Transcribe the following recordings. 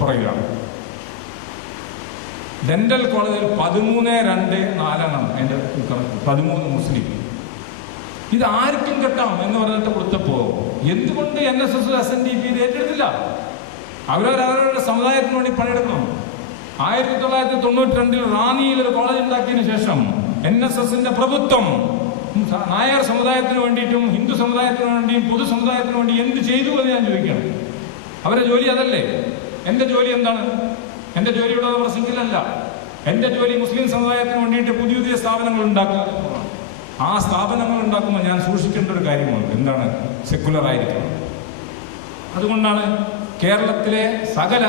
പുറകിലാണ്. Dental കോളേജിൽ 13,2,4 അതിൻ്റെ 13 മുസ്ലിം. ഇത് ആർക്കും കെട്ടാം എന്ന് പറഞ്ഞിട്ട് കൊടുത്തപ്പോ എന്തുകൊണ്ട് NSS SNDP ഏറ്റെടുത്തില്ല? അവരവരുടെ സമുദായത്തിന് വേണ്ടി പണിയെടുക്കണം. 1992 റാന്നിയിൽ ഒരു കോളേജ് ഉണ്ടാക്കിയതിനു ശേഷം NSSന്റെ പ്രഭുത്വം നായർ സമുദായത്തിന് വേണ്ടിയിട്ടും ഹിന്ദു സമുദായത്തിന് വേണ്ടിയും പൊതുസമുദായത്തിന് വേണ്ടി എന്ത് ചെയ്തു എന്ന് ഞാൻ ചോദിക്കണം. അവരുടെ ജോലി അതല്ലേ? എൻ്റെ ജോലി എന്താണ്? എൻ്റെ ജോലിയുടെ പ്രസംഗിക്കലല്ല. എൻ്റെ ജോലി മുസ്ലിം സമുദായത്തിന് വേണ്ടിയിട്ട് പുതിയ പുതിയ സ്ഥാപനങ്ങൾ ഉണ്ടാക്കുക. ആ സ്ഥാപനങ്ങൾ ഉണ്ടാക്കുമ്പോൾ ഞാൻ സൂക്ഷിക്കേണ്ട ഒരു കാര്യമുണ്ട്. എന്താണ്? സെക്കുലർ ആയിരിക്കണം. അതുകൊണ്ടാണ് കേരളത്തിലെ സകല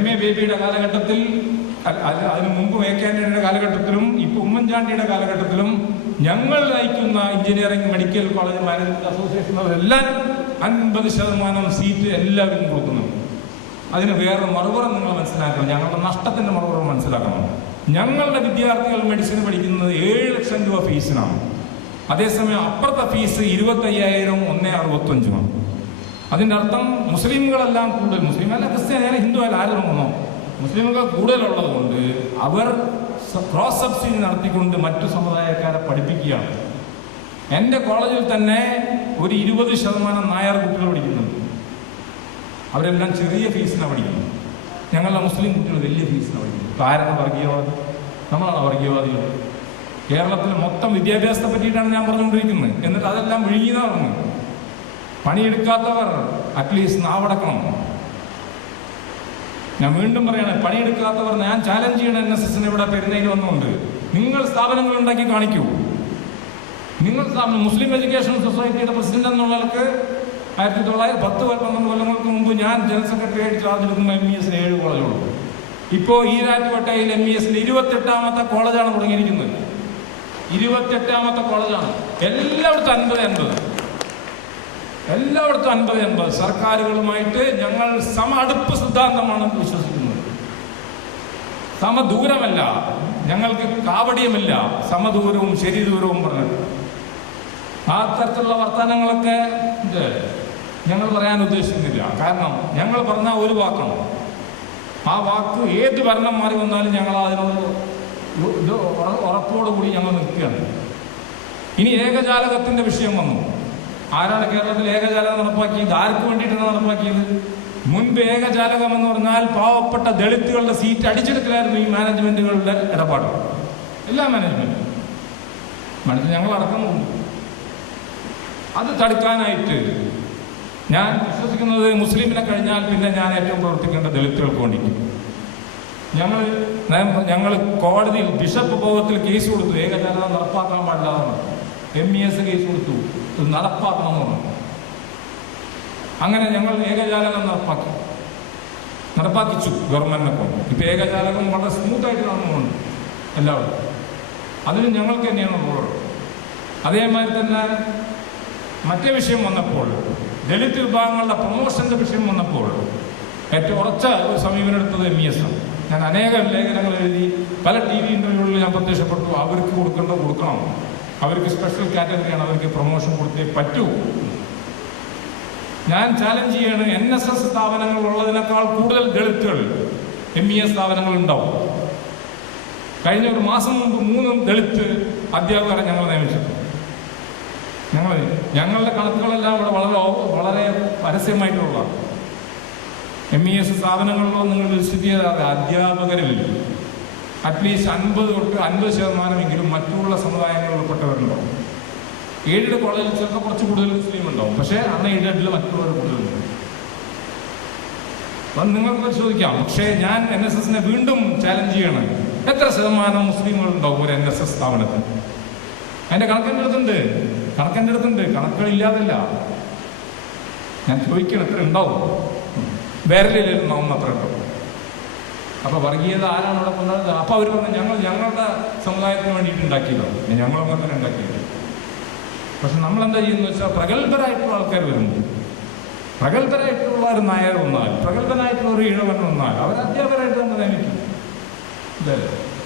MA ബേബിയുടെ കാലഘട്ടത്തിൽ, അതിനു മുമ്പ് AK ആന്റണിയുടെ കാലഘട്ടത്തിലും ഇപ്പോൾ ഉമ്മൻചാണ്ടിയുടെ കാലഘട്ടത്തിലും ഞങ്ങൾ നയിക്കുന്ന എഞ്ചിനീയറിംഗ് മെഡിക്കൽ കോളേജ് മാനേജ്മെന്റ് അസോസിയേഷനുകളെല്ലാം 50% സീറ്റ് എല്ലാവരും കൊടുക്കുന്നുണ്ട്. അതിന് വേറെ മറുപുറം നിങ്ങൾ മനസ്സിലാക്കണം. ഞങ്ങളുടെ നഷ്ടത്തിന്റെ മറുപുറം മനസ്സിലാക്കണം. ഞങ്ങളുടെ വിദ്യാർത്ഥികൾ മെഡിസിൻ പഠിക്കുന്നത് 7 ലക്ഷം രൂപ ഫീസിനാണ്. അതേസമയം അപ്പുറത്തെ ഫീസ് 25,000 165. അതിൻ്റെ അർത്ഥം മുസ്ലിമുകളെല്ലാം കൂടുതൽ, മുസ്ലിം അല്ല ക്രിസ്ത്യൻ അല്ല ഹിന്ദു അല്ല ആര് തുടങ്ങുന്നു, മുസ്ലിമുകൾ കൂടുതലുള്ളത് കൊണ്ട് അവർ ക്രോസ് സബ്സിഡി നടത്തിക്കൊണ്ട് മറ്റു സമുദായക്കാരെ പഠിപ്പിക്കുകയാണ്. എൻ്റെ കോളേജിൽ തന്നെ ഒരു 20% നായർ കുട്ടികൾ പഠിക്കുന്നുണ്ട്. അവരെല്ലാം ചെറിയ ഫീസിനാണ് പഠിക്കുന്നത്. ഞങ്ങളുടെ മുസ്ലിം കുട്ടികൾ വലിയ ഫീസിനാണ് പഠിക്കുന്നത്. കാരണം വർഗീയവാദി, നമ്മളാണ് വർഗീയവാദികൾ. കേരളത്തിൽ മൊത്തം വിദ്യാഭ്യാസത്തെ പറ്റിയിട്ടാണ് ഞാൻ പറഞ്ഞുകൊണ്ടിരിക്കുന്നത്. എന്നിട്ട് അതെല്ലാം വിഴുങ്ങിയതാണ് പറഞ്ഞു. പണിയെടുക്കാത്തവർ അറ്റ്ലീസ്റ്റ് നാവടക്കണം. ഞാൻ വീണ്ടും പറയാണ്, പണിയെടുക്കാത്തവർ ഞാൻ ചാലഞ്ച് ചെയ്യണം NSSന് ഇവിടെ പെരുന്നയിൽ വന്നുകൊണ്ട്. നിങ്ങൾ സ്ഥാപനങ്ങൾ ഉണ്ടാക്കി കാണിക്കൂ. നിങ്ങൾ മുസ്ലിം എഡ്യൂക്കേഷൻ സൊസൈറ്റിയുടെ പ്രസിഡന്റ് എന്നുള്ളവർക്ക് 1910-12 കൊല്ലങ്ങൾക്ക് മുമ്പ് ഞാൻ ജനറൽ സെക്രട്ടറി ആയിട്ട് ചാർജ് എടുക്കുമ്പോൾ MESന് 7 കോളേജുള്ളൂ. ഇപ്പോൾ ഈരാറ്റുപേട്ടയിൽ MESന്റെ 28ാമത്തെ കോളേജാണ് തുടങ്ങിയിരിക്കുന്നത്. 28ാമത്തെ കോളേജാണ്. എല്ലായിടത്തും 50-50, എല്ലായിടത്തും 50-50. സർക്കാരുകളുമായിട്ട് ഞങ്ങൾ അടുപ്പ് സിദ്ധാന്തമാണ് വിശ്വസിക്കുന്നത്. സമദൂരമല്ല, ഞങ്ങൾക്ക് കാവടിയമില്ല, സമദൂരവും ശരിദൂരവും പറഞ്ഞത്. ആ തരത്തിലുള്ള വർത്തമാനങ്ങളൊക്കെ ഞങ്ങൾ പറയാൻ ഉദ്ദേശിക്കുന്നില്ല. കാരണം ഞങ്ങൾ പറഞ്ഞ ഒരു വാക്കാണ്. ആ വാക്ക് ഏത് ഭരണം മാറി വന്നാലും ഞങ്ങൾ അതിനോട് ഉറപ്പോടുകൂടി ഞങ്ങൾ നിൽക്കുകയാണ്. ഇനി ഏകജാലകത്തിന്റെ വിഷയം വന്നു. ആരാണ് കേരളത്തിൽ ഏകജാലകം നടപ്പാക്കിയത്? ആർക്ക് വേണ്ടിയിട്ടാണ് നടപ്പാക്കിയത്? മുൻപ് ഏകജാലകം എന്ന് പറഞ്ഞാൽ പാവപ്പെട്ട ദളിത്തുകളുടെ സീറ്റ് അടിച്ചെടുക്കലായിരുന്നു ഈ മാനേജ്മെന്റുകളുടെ ഇടപാട്. എല്ലാ മാനേജ്മെന്റും ഞങ്ങൾ അടക്കുന്നുണ്ട്. അത് തടുക്കാനായിട്ട് ഞാൻ വിശ്വസിക്കുന്നത് മുസ്ലിമിനെ കഴിഞ്ഞാൽ പിന്നെ ഞാൻ ഏറ്റവും പ്രവർത്തിക്കേണ്ട ദളിത്തുകൾക്ക് വേണ്ടിയിട്ട്. ഞങ്ങൾ കോടതിയിൽ ബിഷപ്പ് ഭവത്തിൽ കേസ് കൊടുത്തു. ഏകജാലകം നടപ്പാക്കാൻ പാടില്ലാതാണ്. MES കേസ് കൊടുത്തു, ഇത് നടപ്പാക്കണമെന്ന് പറഞ്ഞു. അങ്ങനെ ഞങ്ങൾ ഏകജാലകം നടപ്പാക്കിച്ചു ഗവൺമെന്റിനെ കൊണ്ട്. ഇപ്പൊ ഏകജാലകം വളരെ സ്മൂത്തായിട്ട് നടന്നുകൊണ്ട് എല്ലാവരും. അതിന് ഞങ്ങൾക്ക് തന്നെയാണ് റോൾ. അതേമാതിരി തന്നെ മറ്റേ വിഷയം വന്നപ്പോൾ, ദളിത് വിഭാഗങ്ങളുടെ പ്രൊമോഷന്റെ വിഷയം വന്നപ്പോൾ ഏറ്റവും ഉറച്ച ഒരു സമീപനം എടുത്തത് MES ആണ്. ഞാൻ അനേകം ലേഖനങ്ങൾ എഴുതി, പല TV ഇന്റർവ്യൂകളിൽ ഞാൻ പ്രത്യക്ഷപ്പെട്ടു. അവർക്ക് കൊടുക്കണം, അവർക്ക് സ്പെഷ്യൽ കാറ്റഗറിയാണ്, അവർക്ക് പ്രൊമോഷൻ കൊടുത്തേ പറ്റൂ. ഞാൻ ചാലഞ്ച് ചെയ്യാണ്, NSS സ്ഥാപനങ്ങൾ ഉള്ളതിനേക്കാൾ കൂടുതൽ ദളിത്തുകൾ MES സ്ഥാപനങ്ങൾ ഉണ്ടാവും. കഴിഞ്ഞ ഒരു മാസം മുമ്പ് 3 ദളിത് അധ്യാപകരെ ഞങ്ങൾ നിയമിച്ചിട്ടുണ്ട്. ഞങ്ങളുടെ കണക്കുകളെല്ലാം ഇവിടെ വളരെ പരസ്യമായിട്ടുള്ള MES സ്ഥാപനങ്ങളിലോ നിങ്ങൾ വിസിറ്റ് ചെയ്താൽ അധ്യാപകരിൽ അറ്റ്ലീസ്റ്റ് 50% മറ്റുള്ള സമുദായങ്ങളിൽപ്പെട്ടവരുണ്ടാവും. എയ്ഡഡ് കോളേജിൽ ചിലപ്പോൾ കുറച്ച് കൂടുതൽ മുസ്ലിം ഉണ്ടാവും, പക്ഷേ അൺഎയ്ഡഡിൽ മറ്റുള്ളവർ കൂടുതലുണ്ട്. അപ്പം നിങ്ങൾക്ക് പരിശോധിക്കാം. പക്ഷേ ഞാൻ NSSനെ വീണ്ടും ചാലഞ്ച് ചെയ്യണം. എത്ര ശതമാനം മുസ്ലിങ്ങൾ ഉണ്ടാവും ഒരു NSS സ്ഥാപനത്തിൽ? അതിൻ്റെ കണക്കെൻ്റെ അടുത്തുണ്ട്. കണക്കുകളില്ലാതല്ല ഞാൻ ചോദിക്കണം, എത്ര ഉണ്ടാവും? വിരലിലിരുന്നാവും അത്ര ഉണ്ടാവും. അപ്പൊ വർഗീയത ആരാണ് ഇവിടെ കൊണ്ടുവന്നത്? അപ്പൊ അവർ പറഞ്ഞു ഞങ്ങളുടെ സമുദായത്തിന് വേണ്ടിയിട്ട് ഉണ്ടാക്കിയതാണ്. ഞങ്ങളൊക്കെ തന്നെ ഉണ്ടാക്കിയത്. പക്ഷെ നമ്മളെന്താ ചെയ്യുന്നത് വെച്ചാൽ, പ്രഗത്ഭരായിട്ടുള്ള ആൾക്കാർ വരുമ്പോൾ, പ്രഗത്ഭരായിട്ടുള്ള ഒരു നായർ വന്നാൽ, പ്രഗത്ഭനായിട്ടുള്ള ഒരു ഈഴവൻ വന്നാൽ അവരധ്യാപകരായിട്ട് നമ്മൾ നിയമിക്കും.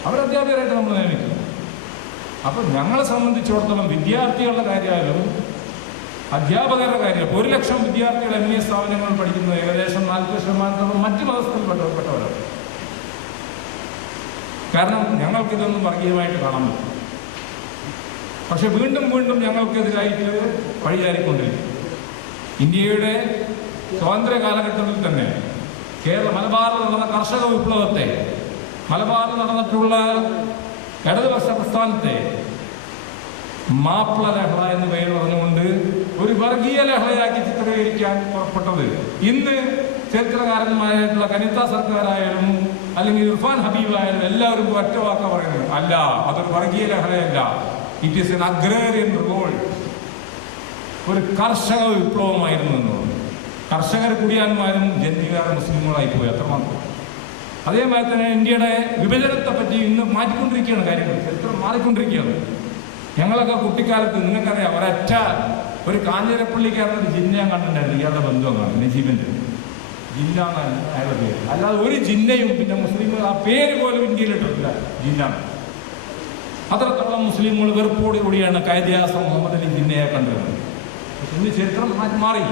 അവരധ്യാപകരായിട്ട് നമ്മൾ നിയമിക്കും. അപ്പം ഞങ്ങളെ സംബന്ധിച്ചിടത്തോളം വിദ്യാർത്ഥികളുടെ കാര്യമായാലും അധ്യാപകരുടെ കാര്യം 1 ലക്ഷം വിദ്യാർത്ഥികൾ MBA സ്ഥാപനങ്ങളിൽ പഠിക്കുന്നത് ഏകദേശം 40% മറ്റ് മതസ്ഥയിൽപ്പെട്ടവരാണ്. കാരണം ഞങ്ങൾക്കിതൊന്നും വർഗീയമായിട്ട് കാണാൻ പറ്റും. പക്ഷെ വീണ്ടും വീണ്ടും ഞങ്ങൾക്കെതിരായിട്ട് വഴിയാറിക്കൊണ്ടിരിക്കും. ഇന്ത്യയുടെ സ്വാതന്ത്ര്യ കാലഘട്ടത്തിൽ തന്നെ മലബാറിൽ നടന്ന കർഷക വിപ്ലവത്തെ, മലബാറിൽ നടന്നിട്ടുള്ള ഇടതുപക്ഷ പ്രസ്ഥാനത്തെ മാപ്പിള ലഹള എന്ന് പേര് പറഞ്ഞുകൊണ്ട് ഒരു വർഗീയ ലഹളയാക്കി ചിത്രീകരിക്കാൻ പുറപ്പെട്ടത് ഇന്ന് ചരിത്രകാരന്മാരായിട്ടുള്ള കനിത്ത സർക്കാരായാലും അല്ലെങ്കിൽ ഇർഫാൻ ഹബീബായാലും എല്ലാവരും ഒറ്റ വാക്ക പറയുന്നത് അല്ല, അതൊരു വർഗീയ ലഹളയല്ല, it is an agrarian revolt, ഒരു കർഷക വിപ്ലവമായിരുന്നു എന്നുള്ളത്. കർഷകർ കുടിയാന്മാരും ജന്മികാര മുസ്ലിങ്ങളായി പോയി, അത്രമാത്രം. അതേമാതിരി തന്നെ ഇന്ത്യയുടെ വിഭജനത്തെ പറ്റി ഇന്ന് മാറ്റിക്കൊണ്ടിരിക്കുകയാണ് കാര്യങ്ങൾ, ചരിത്രം മാറിക്കൊണ്ടിരിക്കുകയാണ്. ഞങ്ങളൊക്കെ കുട്ടിക്കാലത്ത് നിങ്ങൾക്കറിയാം, ഒരു കാഞ്ഞിരപ്പള്ളിക്കാരനൊരു ജിന്നയും കണ്ടിട്ടുണ്ടായിരുന്നു, ഇയാളുടെ ബന്ധുവാണ് നജീബിൻ്റെ ജിന്നാണ് അയാളുടെ പേര്. അല്ലാതെ ഒരു ജിന്നയും പിന്നെ മുസ്ലിങ്ങൾ ആ പേര് പോലും ഇന്ത്യയിലിട്ടിട്ടില്ല, ജിന്നാണ്. അത്രത്തോളം മുസ്ലിങ്ങൾ വെറുപ്പോടുകൂടിയാണ് കൈദ്യാസം മുഹമ്മദ് അലി ജിന്നയെ കണ്ടിരുന്നത്. ഇന്ന് ചരിത്രം മാറി.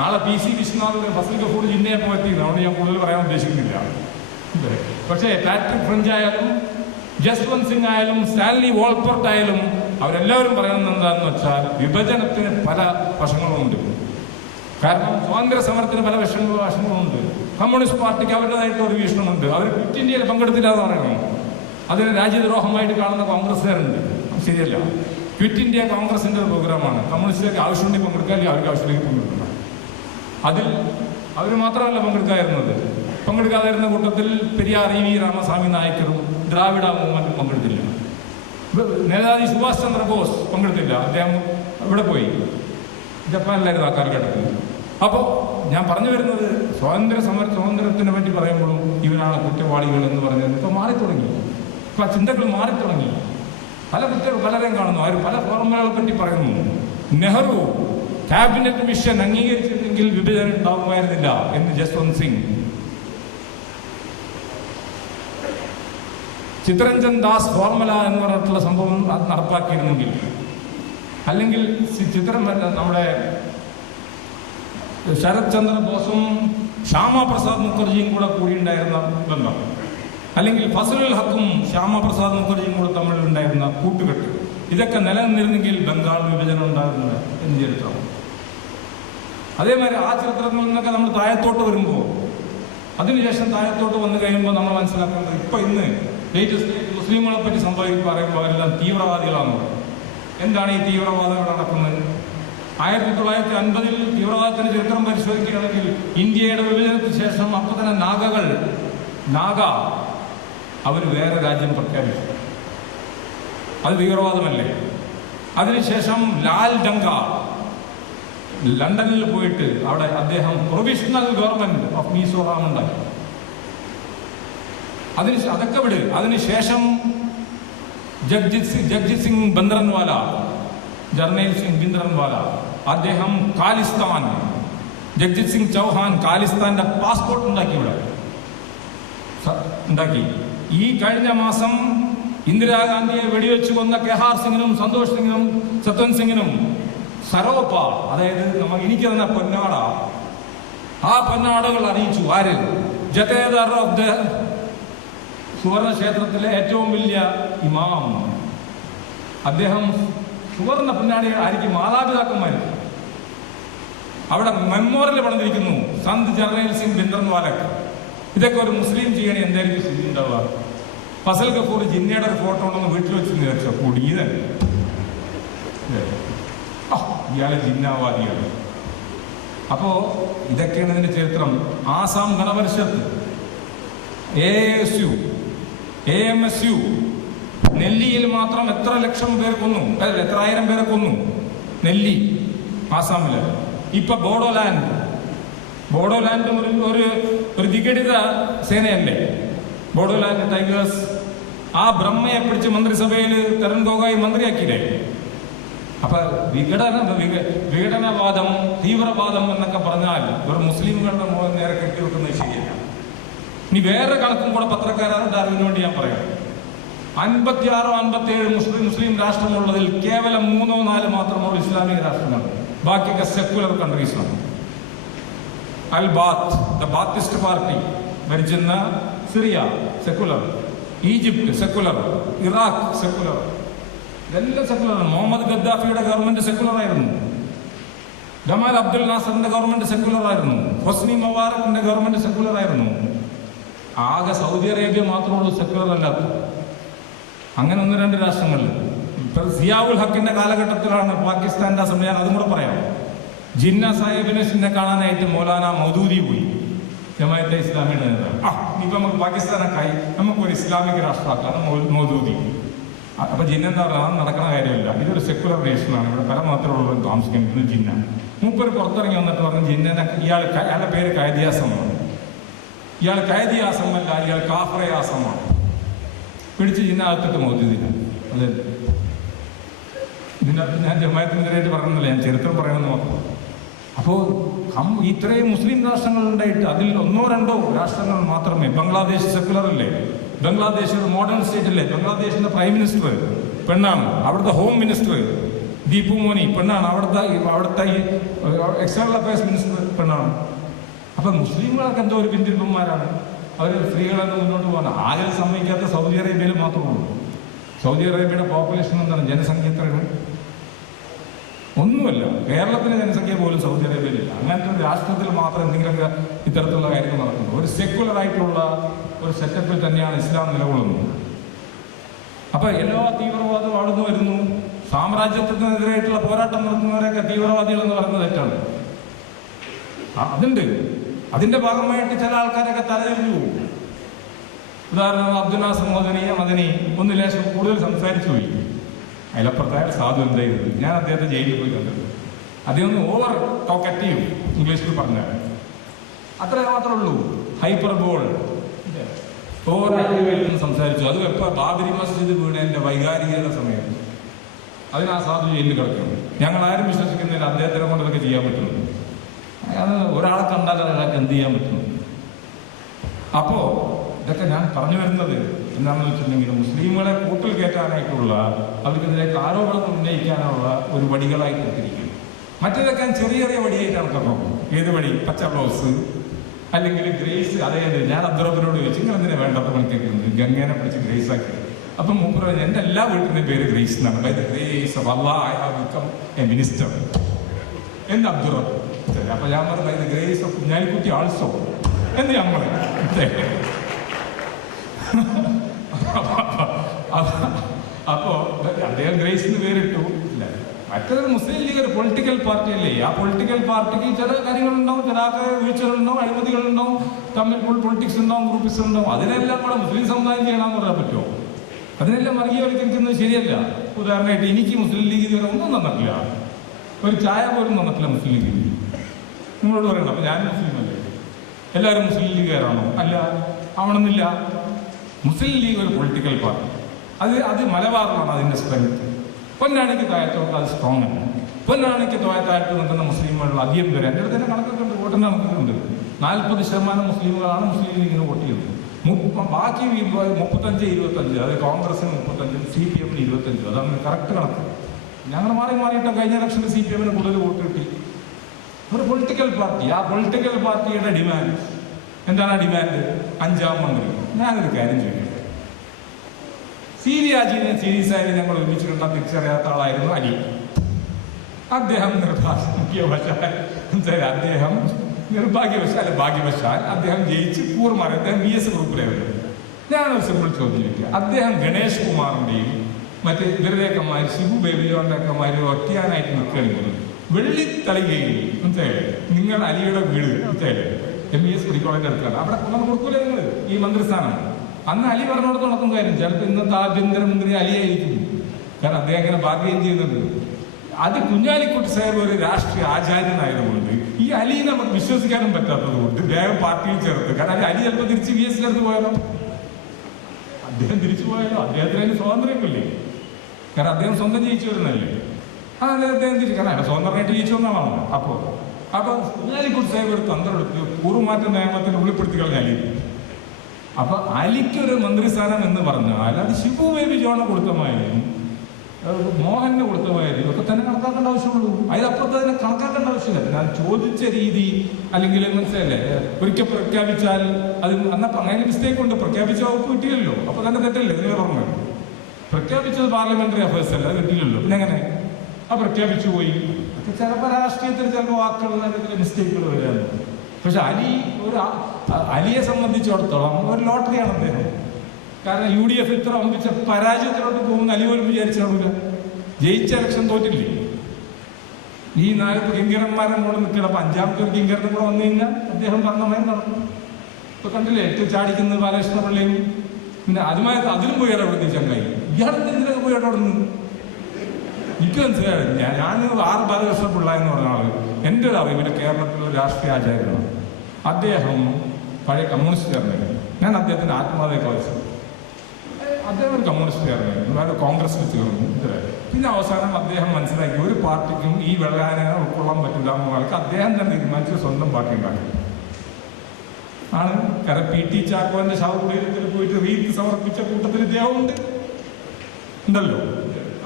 നാളെ PC വിശ്വനാഥ് ഫസൽ ഗഫൂർ ജിന്നയെ പോയെത്തിയിരുന്നു, അതുകൊണ്ട് ഞാൻ കൂടുതൽ പറയാൻ ഉദ്ദേശിക്കുന്നില്ല. പക്ഷേ പാട്രിക് ഫ്രഞ്ച് ആയാലും ജസ്വന്ത് സിംഗ് ആയാലും സ്റ്റാൻലി വോൾപ്പർട്ട് ആയാലും അവരെല്ലാവരും പറയുന്നത് എന്താണെന്ന് വെച്ചാൽ വിഭജനത്തിന് പല വശങ്ങളുമുണ്ട്. കാരണം സ്വാതന്ത്ര്യ സമരത്തിന് പല വശങ്ങളുമുണ്ട്. കമ്മ്യൂണിസ്റ്റ് പാർട്ടിക്ക് അവരുടേതായിട്ടുള്ള ഒരു വീക്ഷണമുണ്ട്. അവർ ക്വിറ്റ് ഇന്ത്യയിൽ പങ്കെടുത്തില്ല എന്ന് പറയണം. അതിന് രാജ്യദ്രോഹമായിട്ട് കാണുന്ന കോൺഗ്രസ്സുകാരുണ്ട്. ശരിയല്ല. ക്വിറ്റ് ഇന്ത്യ കോൺഗ്രസിന്റെ ഒരു പ്രോഗ്രാമാണ്. കമ്മ്യൂണിസ്റ്റിലേക്ക് ആവശ്യമുണ്ടെങ്കിൽ പങ്കെടുക്കുക, അല്ലെങ്കിൽ അവർക്ക് ആവശ്യമില്ലെങ്കിൽ പങ്കെടുക്കുക. അതിൽ അവർ മാത്രമല്ല പങ്കെടുക്കാതിരുന്ന കൂട്ടത്തിൽ പെരിയാർ EV രാമസ്വാമി നായ്ക്കറും ദ്രാവിഡ മൂവ്മെന്റും പങ്കെടുത്തില്ല. നേതാജി സുഭാഷ് ചന്ദ്രബോസ് പങ്കെടുത്തില്ല, അദ്ദേഹം ഇവിടെ പോയി, ജപ്പാനിലായിരുന്നു ആ കാലഘട്ടത്തിൽ. അപ്പോൾ ഞാൻ പറഞ്ഞു വരുന്നത് സ്വാതന്ത്ര്യത്തിന് വേണ്ടി പറയുമ്പോഴും ഇവരാണ് കുറ്റവാളികൾ എന്ന് പറഞ്ഞത് ഇപ്പോൾ മാറിത്തുടങ്ങി. ഇപ്പം ആ ചിന്തകൾ മാറിത്തുടങ്ങി. പല കുറ്റങ്ങൾ പലരെയും കാണുന്നു, അവർ പല ഫോർമുലകളെ പറ്റി പറയുന്നു. നെഹ്റു ക്യാബിനറ്റ് മിഷൻ അംഗീകരിച്ചിരുന്നെങ്കിൽ വിഭജനം ഉണ്ടാകുമായിരുന്നില്ല എന്ന് ജസ്വന്ത് സിംഗ്. ചിത്തരഞ്ജൻ ദാസ് ഫോർമുല എന്ന് പറഞ്ഞിട്ടുള്ള സംഭവം നടപ്പാക്കിയിരുന്നെങ്കിൽ, അല്ലെങ്കിൽ നമ്മുടെ ശരത് ചന്ദ്ര ബോസും ശ്യാമപ്രസാദ് മുഖർജിയും കൂടിയുണ്ടായിരുന്ന ബന്ധം, അല്ലെങ്കിൽ ഫസലുൽ ഹക്കും ശ്യാമപ്രസാദ് മുഖർജിയും കൂടെ തമ്മിലുണ്ടായിരുന്ന കൂട്ടുകെട്ട്, ഇതൊക്കെ നിലനിന്നിരുന്നെങ്കിൽ ബംഗാൾ വിഭജനം ഉണ്ടാകുന്നത് എന്ന് ചരിത്രം. അതേമാതിരി ആ ചരിത്രത്തിൽ നിന്നൊക്കെ നമ്മൾ താഴത്തോട്ട് വരുമ്പോൾ, അതിനുശേഷം താഴത്തോട്ട് വന്നു കഴിയുമ്പോൾ നമ്മൾ മനസ്സിലാക്കുന്നത് ഇന്ന് ലേറ്റസ്റ്റ് മുസ്ലിങ്ങളെ പറ്റി പറയുമ്പോൾ അവരെല്ലാം തീവ്രവാദികളാണ്. എന്താണ് ഈ തീവ്രവാദം ഇവിടെ നടക്കുന്നത്? 1950 തീവ്രവാദത്തിന്റെ ചരിത്രം പരിശോധിക്കുകയാണെങ്കിൽ ഇന്ത്യയുടെ വിഭജനത്തിന് ശേഷം അപ്പോൾ തന്നെ നാഗ അവർ വേറെ രാജ്യം പ്രഖ്യാപിച്ചു. അത് തീവ്രവാദമല്ലേ? അതിനുശേഷം ലാൽ ഡങ്ക ലണ്ടനിൽ പോയിട്ട് അവിടെ അദ്ദേഹം പ്രൊവിഷണൽ ഗവൺമെന്റ് ഓഫ് മിസോറാം ഉണ്ടാക്കി. അതൊക്കെ വിട്. അതിനുശേഷം ജഗ്ജിത് സിംഗ് ബന്ദ്രൻവാല, ജർണൈൽ സിംഗ് ബിന്ദ്രൻവാല, അദ്ദേഹം ഖാലിസ്ഥാൻ, ജഗ്ജിത് സിംഗ് ചൗഹാൻ ഖാലിസ്ഥാന്റെ പാസ്പോർട്ട് ഉണ്ടാക്കി. ഈ കഴിഞ്ഞ മാസം ഇന്ദിരാഗാന്ധിയെ വെടിവെച്ച് കൊന്ന കെഹാർ സിംഗിനും സന്തോഷ് സിംഗിനും സത്വന്ത് സിംഗിനും സരോപ്പ, അതായത് എനിക്ക് തന്ന പൊന്നാട, ആ പൊന്നാടകൾ അറിയിച്ചു. ആര്? ജതേദർ ഓഫ് ദ സുവർണ ക്ഷേത്രത്തിലെ ഏറ്റവും വലിയ ഇമാം, അദ്ദേഹം സുവർണ പൊന്നാടി ആയിരിക്കും മാതാപിതാക്കന്മാർ. അവിടെ മെമ്മോറിയൽ പണിതിരിക്കുന്നു സന്ത് ജർണൈൽ സിംഗ് ബിന്ദ്രൻവാലക്ക്. ഇതൊക്കെ ഒരു മുസ്ലിം ചെയ്യണേ എന്തായിരിക്കും സ്ഥിതി ഉണ്ടാവുക? ഫസൽ ഗഫൂർ ജിന്നയുടെ ഒരു ഫോട്ടോ ഉണ്ടെന്ന് വീട്ടിൽ വെച്ച് വെച്ചോ കൂടിയത്, ഇയാളെ ജിന്നാവാദിയാണ്. അപ്പോ ഇതൊക്കെയാണ് ഇതിന്റെ ചരിത്രം. ആസാം ഗണപരിഷത്ത്, AASU, AMSU, നെല്ലിയിൽ മാത്രം എത്ര ലക്ഷം പേർ കൊന്നു, എത്ര ആയിരം പേരെ കൊന്നു നെല്ലി ആസാമില്. ഇപ്പൊ ബോഡോലാൻഡും ഒരു വിഘടിത സേനയല്ലേ ബോഡോലാൻഡ് ടൈഗേഴ്സ്. ആ ബ്രഹ്മയെ പിടിച്ച് മന്ത്രിസഭയിൽ തരുൺ ഗൊഗോയ് മന്ത്രിയാക്കിയില്ലേ? അപ്പൊ വിഘടനവാദം, തീവ്രവാദം എന്നൊക്കെ പറഞ്ഞാൽ ഒരു മുസ്ലിമുകളുടെ മുഖം നേരെ കെട്ടിവെക്കുന്നത് ശരിയല്ല. ഇനി വേറെ കണക്കും കൂടെ പത്രക്കാരാണ് അറിവിന് വേണ്ടി ഞാൻ പറയാം. 56 57 മുസ്ലിം രാഷ്ട്രമുള്ളതിൽ കേവലം 3 4 മാത്രമുള്ള ഇസ്ലാമിക രാഷ്ട്രമാണ്. ബാക്കിയൊക്കെ സെക്യുലർ കൺട്രീസാണ്. Al Baath, the Baathist party ഭരിച്ചിരുന്ന Syria secular, Egypt secular, Iraq secular, ഇതെല്ലാം സെക്യുലറാണ്. മുഹമ്മദ് ഗദ്ദാഫിയുടെ ഗവൺമെന്റ് സെക്യുലർ ആയിരുന്നു. ഗമാൽ അബ്ദുൽ നാസറിന്റെ ഗവൺമെന്റ് സെക്യുലർ ആയിരുന്നു. ഹൊസ്നി മുബാറക്കിന്റെ ഗവൺമെന്റ് സെക്യുലർ ആയിരുന്നു. ആകെ സൗദി അറേബ്യ മാത്രമേ ഉള്ളൂ സെക്യുലർ അല്ലാത്ത. അങ്ങനെ 1-2 രാഷ്ട്രങ്ങളിൽ. ഇപ്പൊ സിയാവുൽ ഹക്കിന്റെ കാലഘട്ടത്തിലാണ് പാകിസ്ഥാന്റെ അസംബ്ലി. ഞാൻ അതും കൂടെ പറയാം. ജിന്ന സാഹിബിനെ കാണാനായിട്ട് മൗലാന മൗദൂദി പോയി, ജമാഅത്തെ ഇസ്ലാമിയുടെ നേതാവ്. ഇപ്പൊ നമുക്ക് പാകിസ്ഥാനൊക്കെ ആയി, നമുക്കൊരു ഇസ്ലാമിക് രാഷ്ട്രമാക്കാം മൗദൂദി. അപ്പൊ ജിന്ന എന്താ പറയുക, നടക്കുന്ന കാര്യമില്ല, ഇതൊരു സെക്യുലർ നേഷനാണ്, ഇവിടെ പല മാത്രമുള്ളവരും താമസിക്കുന്നത്. ജിന്ന മൂപ്പര് പുറത്തിറങ്ങി വന്നിട്ട് പറഞ്ഞു, ജിന്നനെ അയാളുടെ പേര് കൈദിയാസമാണ്, ഇയാൾ കൈദിയാസമല്ല, ഇയാൾ കാഫറയാസമാണ്. പിടിച്ച് ജിന്നകത്തിട്ട് മൗദൂദിന. അതെ, ഇതിനകത്ത് ഞാൻ ജമാഅത്തിനെതിരായിട്ട് പറയുന്നില്ല, ഞാൻ ചരിത്രം പറയണമെന്ന് മാത്രം. അപ്പോൾ ഇത്രയും മുസ്ലിം രാഷ്ട്രങ്ങൾ ഉണ്ടായിട്ട് അതിൽ 1-2 രാഷ്ട്രങ്ങൾ മാത്രമേ, ബംഗ്ലാദേശ് സെക്യുലർ അല്ലേ, ബംഗ്ലാദേശ് ഒരു മോഡേൺ സ്റ്റേറ്റ് അല്ലേ, ബംഗ്ലാദേശിന്റെ പ്രൈം മിനിസ്റ്റർ പെണ്ണാണ്, അവിടുത്തെ ഹോം മിനിസ്റ്റർ ദീപു മോനി പെണ്ണാണ്, അവിടുത്തെ എക്സ്റ്റേണൽ അഫയേഴ്സ് മിനിസ്റ്റർ പെണ്ണാണ്. അപ്പൊ മുസ്ലിങ്ങളൊക്കെ എന്തോ ഒരു പിന്തിരിപ്പന്മാരാണ്, അവർ സ്ത്രീകളൊക്കെ മുന്നോട്ട് പോകുന്നത്. ആരും സമ്മതിക്കാത്ത സൗദി അറേബ്യയിൽ മാത്രമേ ഉള്ളൂ. സൗദി അറേബ്യയുടെ പോപ്പുലേഷൻ എന്താണ്, ജനസംഖ്യ എത്രയാണ്? ഒന്നുമല്ല. കേരളത്തിലെ ജനസംഖ്യ പോലും സൗദി അറേബ്യയിലില്ല. അങ്ങനത്തെ ഒരു രാഷ്ട്രത്തിൽ മാത്രം എന്തെങ്കിലുമൊക്കെ ഇത്തരത്തിലുള്ള കാര്യങ്ങൾ നടക്കുന്നത്. ഒരു സെക്യുലർ ആയിട്ടുള്ള ഒരു സെറ്റപ്പിൽ തന്നെയാണ് ഇസ്ലാം നിലകൊള്ളുന്നത്. അപ്പൊ എല്ലാ തീവ്രവാദവും അവിടുന്ന് വരുന്നു. സാമ്രാജ്യത്തിനെതിരായിട്ടുള്ള പോരാട്ടം നടത്തുന്നവരൊക്കെ തീവ്രവാദികൾ എന്ന് പറയുന്നത് തെറ്റാണ്. അതുണ്ട്. അതിന്റെ ഭാഗമായിട്ട് ചില ആൾക്കാരൊക്കെ തലതിരിഞ്ഞു പോകും. ഉദാഹരണം അബ്ദുൽ നാസർ മദനി ഒന്ന് ലേശം കൂടുതൽ സംസാരിച്ചു പോയി. അതിലപ്പുറത്ത് അയാൾ സാധു എന്തായിരുന്നു. ഞാൻ അദ്ദേഹത്തെ ജയിലിൽ പോയി കണ്ടത്. അദ്ദേഹം ഓവർ ടോക്കറ്റീവ് ഇംഗ്ലീഷിൽ പറഞ്ഞാൽ അത്ര മാത്രമേ ഉള്ളൂ. ഹൈപ്പർബോൾ, ഓവർ ആക്റ്റീവായിട്ട് സംസാരിച്ചു. അത് എപ്പോൾ ബാബരി മസ്ജിദ് വീണതിന്റെ വൈകാരികത സമയം അതിന് ആ സാധു ജയിലിൽ കിടക്കുന്നു. ഞങ്ങൾ ആരും വിശ്വസിക്കുന്നില്ല അദ്ദേഹത്തിനെ കൊണ്ട് ഇതൊക്കെ ചെയ്യാൻ പറ്റുന്നു. അത് ഒരാളെ കണ്ടാൽ അയാൾക്ക് എന്ത് ചെയ്യാൻ പറ്റുന്നു. അപ്പോ ഇതൊക്കെ ഞാൻ പറഞ്ഞു വരുന്നത് എന്താണെന്ന് വെച്ചിട്ടുണ്ടെങ്കിൽ മുസ്ലിങ്ങളെ കൂട്ടിൽ കയറ്റാനായിട്ടുള്ള, അവർക്കെതിരെ ആരോപണം ഉന്നയിക്കാനുള്ള ഒരു വടികളായിട്ട് എടുത്തിരിക്കുന്നു. മറ്റേതൊക്കെ ചെറിയ ചെറിയ വടിയായിട്ടാണ് കിടക്കുന്നത്. ഏത് വടി? പച്ച ബ്ലൗസ് അല്ലെങ്കിൽ ഗ്രേസ്. അതായത് ഞാൻ അബ്ദുറബിനോട് ചോദിച്ചു, നിങ്ങൾ എന്തിനാ വേണ്ടാത്ത പണിക്കേക്കുന്നത്? ഗംഗേനെ പിടിച്ച് ഗ്രേസ് ആക്കി. അപ്പം മുമ്പ് പറഞ്ഞു, എൻ്റെ എല്ലാ വീട്ടിൻ്റെയും പേര് ഗ്രേസ് എന്നാണ്. By the grace of Allah I have become a minister. എന്ത് അബ്ദുറബ്? അപ്പൊ ഞാൻ പറഞ്ഞു, by the grace of Kunhalikutty also എന്ന് ഞാൻ പറഞ്ഞു. അപ്പോ അദ്ദേഹം ഗ്രേസിന് പേരിട്ടു. മറ്റൊരു മുസ്ലിം ലീഗ് ഒരു പൊളിറ്റിക്കൽ പാർട്ടി അല്ലേ. ആ പൊളിറ്റിക്കൽ പാർട്ടിക്ക് ചില കാര്യങ്ങളുണ്ടാവും, ചില വീഴ്ചകളുണ്ടാവും, അഴിമതികളുണ്ടാവും, തമ്മിൽ പൊളിറ്റിക്സ് ഉണ്ടാവും, ഗ്രൂപ്പിസ് ഉണ്ടാവും. അതിനെല്ലാം കൂടെ മുസ്ലിം സമുദായം ചെയ്യണമെന്ന് പറയാൻ പറ്റുമോ? അതിനെല്ലാം വർഗീയവൽക്കരിക്കുന്നത് ശരിയല്ല. ഉദാഹരണമായിട്ട് എനിക്ക് മുസ്ലിം ലീഗ് ഇതുവരെ ഒന്നും തന്നിട്ടില്ല, ഒരു ചായ പോലും തന്നിട്ടില്ല മുസ്ലിം ലീഗ്. നിങ്ങളോട് പറയണം, അപ്പൊ ഞാൻ മുസ്ലിം അല്ലേ, എല്ലാവരും മുസ്ലിം ലീഗുകാരാണോ? അല്ല, ആവണമെന്നില്ല. മുസ്ലിം ലീഗ് ഒരു പൊളിറ്റിക്കൽ പാർട്ടി. അത് മലബാറിലാണ് അതിന്റെ സ്ട്രെങ്ത്. പൊന്നാണിക്ക് താഴത്തോട്ട് അത് സ്ട്രോങ് അല്ല. പൊന്നാണിക്ക് താഴത്ത് നിൽക്കുന്ന മുസ്ലിമുകൾ അധികം പേര്, എൻ്റെ അടുത്ത് തന്നെ കണക്കൊക്കെ ഉണ്ട്, വോട്ടിൻ്റെ കണക്കൊക്കെ 40% മുസ്ലിമുകളാണ് മുസ്ലിം ലീഗിന് വോട്ട് ചെയ്യുന്നത്. ബാക്കി 35-25, അതായത് കോൺഗ്രസിന് 35, CPM 25. അതാണ് കറക്റ്റ് കണക്ക്. ഞങ്ങൾ മാറിയിട്ട് കഴിഞ്ഞ ഇലക്ഷനിൽ CPM കൂടുതൽ വോട്ട് കിട്ടി. ഒരു പൊളിറ്റിക്കൽ പാർട്ടി. ആ പൊളിറ്റിക്കൽ പാർട്ടിയുടെ ഡിമാൻഡ് എന്താണ്? ഡിമാൻഡ് 5ാം മന്ത്രി. ഞാനൊരു കാര്യം ചോദിക്കട്ടെ, സീരിയാജിനെ സീരിയസായി ഞങ്ങൾ ഒരുമിച്ചിട്ടുള്ള തിരിച്ചറിയാത്ത ആളായിരുന്നു അലി. അദ്ദേഹം ഭാഗ്യവശാൽ അദ്ദേഹം ജയിച്ച് കൂർമാറി. അദ്ദേഹം VS ഗ്രൂപ്പിലായിരുന്നു. ഞാനൊരു സിമ്പിൾ ചോദ്യം ചോദിക്കുക. അദ്ദേഹം ഗണേഷ് കുമാറിന്റെയും മറ്റ് ഇവരുടെയൊക്കെമാര് ശിവു ബേബിയോന്റെ ഒക്കെമാര് ഒറ്റയാനായിട്ട് നിൽക്കുകയാണെങ്കിൽ വെള്ളിത്തളികയിൽ നിങ്ങൾ അലിയുടെ വീട് MES മെഡിക്കോളേജിന്റെ അടുത്താണ്. അവിടെ കൊണ്ടു കൊടുക്കൂലേ നിങ്ങൾ ഈ മന്ത്രിസ്ഥാനം? അന്ന് അലി പറഞ്ഞോടത്ത് നടക്കുന്ന കാര്യം ചിലപ്പോൾ ഇന്നത്തെ ആഭ്യന്തരമന്ത്രി അലിയായിരിക്കും. കാരണം അദ്ദേഹം ഇങ്ങനെ ഭാഗ്യം ചെയ്യുന്നത്. അത് കുഞ്ഞാലിക്കുട്ടി സാഹിബ് ഒരു രാഷ്ട്രീയ ആചാര്യനായതുകൊണ്ട് ഈ അലിയെ നമുക്ക് വിശ്വസിക്കാനും പറ്റാത്തത് കൊണ്ട് വേഗം പാർട്ടിയിൽ ചേർത്ത്. കാരണം അലി ചിലപ്പോൾ തിരിച്ച് VSലേക്ക് പോയാലോ, അദ്ദേഹം തിരിച്ചു പോയാലോ, അദ്ദേഹത്തിന് അതിന് സ്വാതന്ത്ര്യമില്ലേ. കാരണം അദ്ദേഹം സ്വന്തം ജയിച്ചു വരുന്നല്ലേ. അദ്ദേഹം തിരിച്ചു, കാരണം സ്വതന്ത്രമായിട്ട് ജയിച്ചു വന്നതാണല്ലോ. അപ്പൊ കുഞ്ഞാലിക്കുട്ടി സാഹിബ് ഒരു തന്ത്രം എടുത്ത് കൂറുമാറ്റ നിയമത്തിൽ ഉള്ളിപ്പെടുത്തി കളഞ്ഞ അലി. അപ്പൊ അലിക്കൊരു മന്ത്രിസ്ഥാനം എന്ന് പറഞ്ഞാൽ അത് ശിവു ബേബി ജോണ് കൊടുത്തമായാലും മോഹന് കൊടുത്ത വയതി ഒക്കെ തന്നെ കണക്കാക്കേണ്ട ആവശ്യമുള്ളൂ. അതിനപ്പുറത്ത് അതിനെ കണക്കാക്കേണ്ട ആവശ്യമില്ല. ഞാൻ ചോദിച്ച രീതി അല്ലെങ്കിൽ മനസ്സിലല്ലേ, ഒരിക്കൽ പ്രഖ്യാപിച്ചാൽ അത് അന്നപ്പം അങ്ങനെ മിസ്റ്റേക്ക് ഉണ്ട്. പ്രഖ്യാപിച്ച വകുപ്പ് കിട്ടിയില്ലല്ലോ, അപ്പൊ തന്നെ തെറ്റല്ലേ നിങ്ങൾ പറഞ്ഞത്? പ്രഖ്യാപിച്ചത് പാർലമെന്ററി അഫയേഴ്സ് അല്ല, അത് കിട്ടിയില്ലല്ലോ. പിന്നെ എങ്ങനെ ആ പ്രഖ്യാപിച്ചു പോയി? ചിലപ്പോൾ രാഷ്ട്രീയത്തിൽ ചിലപ്പോൾ വാക്കുകൾ മിസ്റ്റേക്കുകൾ വരാറുണ്ട്. പക്ഷെ അലിയെ സംബന്ധിച്ചിടത്തോളം ഒരു ലോട്ടറിയാണ് അദ്ദേഹം. കാരണം UDF ഇത്ര ഒമ്പിച്ച പരാജയത്തിലോട്ട് പോകുന്ന അലി പോലും വിചാരിച്ചാവില്ല. ജയിച്ച ഇലക്ഷൻ തോറ്റില്ലേ? ഈ 4 കിങ്കരന്മാരെ കൂടെ നിൽക്കണം. അപ്പൊ 5ാമത്തെ ഒരു കിങ്കരനും കൂടെ വന്നു കഴിഞ്ഞാൽ അദ്ദേഹം പറഞ്ഞമായി നടക്കും. ഇപ്പൊ കണ്ടില്ലേ ഏറ്റവും ചാടിക്കുന്നത് ബാലകൃഷ്ണ പിള്ളയും. പിന്നെ അതിലും പോയി ഇടപെടുന്ന ചങ്ങായി. ഇയാളെന്താ ഇതിലൊക്കെ പോയി ഇടപെടുന്നു? എനിക്ക് മനസ്സിലായി. ഞാൻ ബാലകൃഷ്ണ പിള്ള എന്ന് പറഞ്ഞ ആള് എൻ്റെ ഒരു അറിവില് കേരളത്തിലുള്ള രാഷ്ട്രീയ ആചാര്യനാണ്. അദ്ദേഹം പഴയ കമ്മ്യൂണിസ്റ്റുകാരനായിരുന്നു. ഞാൻ അദ്ദേഹത്തിന് ആത്മാതയൊക്കെ വഹിച്ചു. അദ്ദേഹം ഒരു കമ്മ്യൂണിസ്റ്റുകാരനായിരുന്നു, അതായത് കോൺഗ്രസിൽ ചേർന്നു. പിന്നെ അവസാനം അദ്ദേഹം മനസ്സിലാക്കി ഒരു പാർട്ടിക്കും ഈ വെള്ളാനെ ഉൾക്കൊള്ളാൻ പറ്റില്ല എന്നുള്ളവർക്ക് അദ്ദേഹം തന്നെ തീരുമാനിച്ച് സ്വന്തം പാർട്ടി ഉണ്ടാക്കി ആണ്. കാരണം PT ചാക്കോന്റെ ശവകുടീരത്തിൽ പോയിട്ട് റീത്ത് സമർപ്പിച്ച കൂട്ടത്തിൽ ഇദ്ദേഹം ഉണ്ടല്ലോ.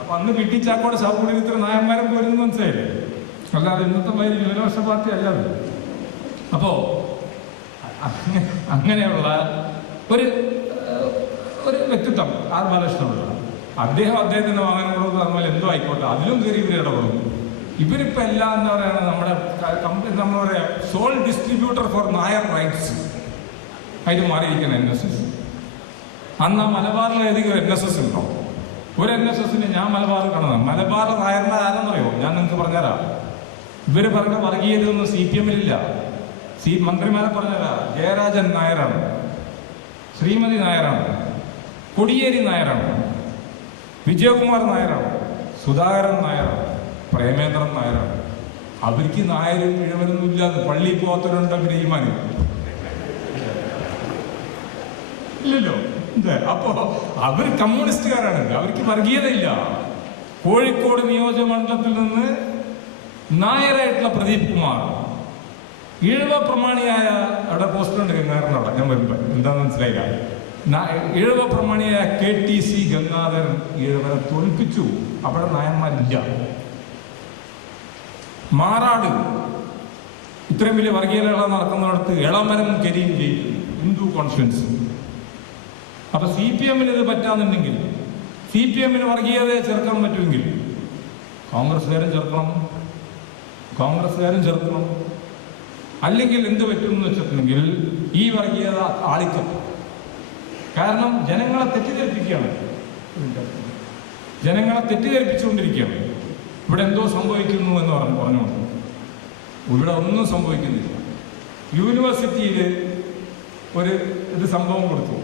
അപ്പൊ അന്ന് PT ചാക്കോയുടെ ശവകുടീരത്തിൽ നായന്മാരും പോരുന്നത് മനസ്സിലായില്ലേ? അല്ലാതെ ഇന്നത്തെ മാതിരി ന്യൂനപക്ഷ പാർട്ടി അല്ലാതെ. അപ്പോ അങ്ങനെയുള്ള ഒരു വ്യക്തിത്വം ബാലകൃഷ്ണനുള്ള അദ്ദേഹത്തിന്റെ വാഹനങ്ങളോട് പറഞ്ഞാൽ എന്തോ ആയിക്കോട്ടെ, അതിലും കയറി ഇവർ ഇടപെടും. ഇവരിപ്പോ എല്ലാം എന്താ പറയുക, നമ്മുടെ പറയാ sole distributor for Nair rights അതിന് മാറിയിരിക്കണം NSS. അന്ന് ആ മലബാറിൽ ഏതെങ്കിലും NSS ഉണ്ടോ? ഒരു NSSന് ഞാൻ മലബാർ കാണുന്നത്. മലബാർ നായർമാർ ആരെന്നറിയോ? ഞാൻ നിങ്ങൾക്ക് പറഞ്ഞുതരാം. ഇവര് പറഞ്ഞ വർഗീയതൊന്നും CPM-ലില്ല. മന്ത്രിമാരെ പറഞ്ഞുതരാ. ജയരാജൻ നായരാണ്, ശ്രീമതി നായരാണ്, കൊടിയേരി നായരാണ്, വിജയകുമാർ നായരാണ്, സുധാകരൻ നായരാണ്, പ്രേമേന്ദ്രൻ നായരാണ്. അവർക്ക് നായരും ഇഴവരൊന്നും ഇല്ലാതെ പള്ളിയിൽ പോകാത്തവരുണ്ട്. അഭിനയിമാനും ഇല്ലല്ലോ. അപ്പോ അവർ കമ്മ്യൂണിസ്റ്റുകാരാണ്, അവർക്ക് വർഗീയതയില്ല. കോഴിക്കോട് നിയോജകമണ്ഡലത്തിൽ നിന്ന് നായരായിട്ടുള്ള പ്രദീപ് കുമാർ, ഈഴവ പ്രമാണിയായ അവിടെ പോസ്റ്ററുണ്ട് ഗംഗാധരനോട് ഞാൻ വരുമ്പോ എന്താന്ന് മനസ്സിലായില്ല. ഈഴവ പ്രമാണിയായ KTC ഗംഗാധരൻ ഈഴവനെ തോൽപ്പിച്ചു. അവിടെ നായന്മാരില്ല. മാറാട് ഇത്രയും വലിയ വർഗീയത നടക്കുന്നിടത്ത് എളമരം കരീം ജയിക്കും, ഹിന്ദു കോൺഫറൻസ്. അപ്പൊ CPM-ന് ഇത് പറ്റാന്നുണ്ടെങ്കിൽ, CPM-ന് വർഗീയതയെ ചേർക്കാൻ പറ്റുമെങ്കിൽ കോൺഗ്രസ്സുകാരും ചേർക്കണം. അല്ലെങ്കിൽ എന്ത് പറ്റുമെന്ന് വെച്ചിട്ടുണ്ടെങ്കിൽ ഈ വർഗീയത ആളിക്കും. കാരണം ജനങ്ങളെ തെറ്റിദ്ധരിപ്പിച്ചുകൊണ്ടിരിക്കുകയാണ്. ഇവിടെ എന്തോ സംഭവിക്കുന്നു എന്ന് പറഞ്ഞുകൊണ്ട് ഇവിടെ ഒന്നും സംഭവിക്കുന്നില്ല. യൂണിവേഴ്സിറ്റിയിൽ ഒരു സംഭവം കൊടുത്തു.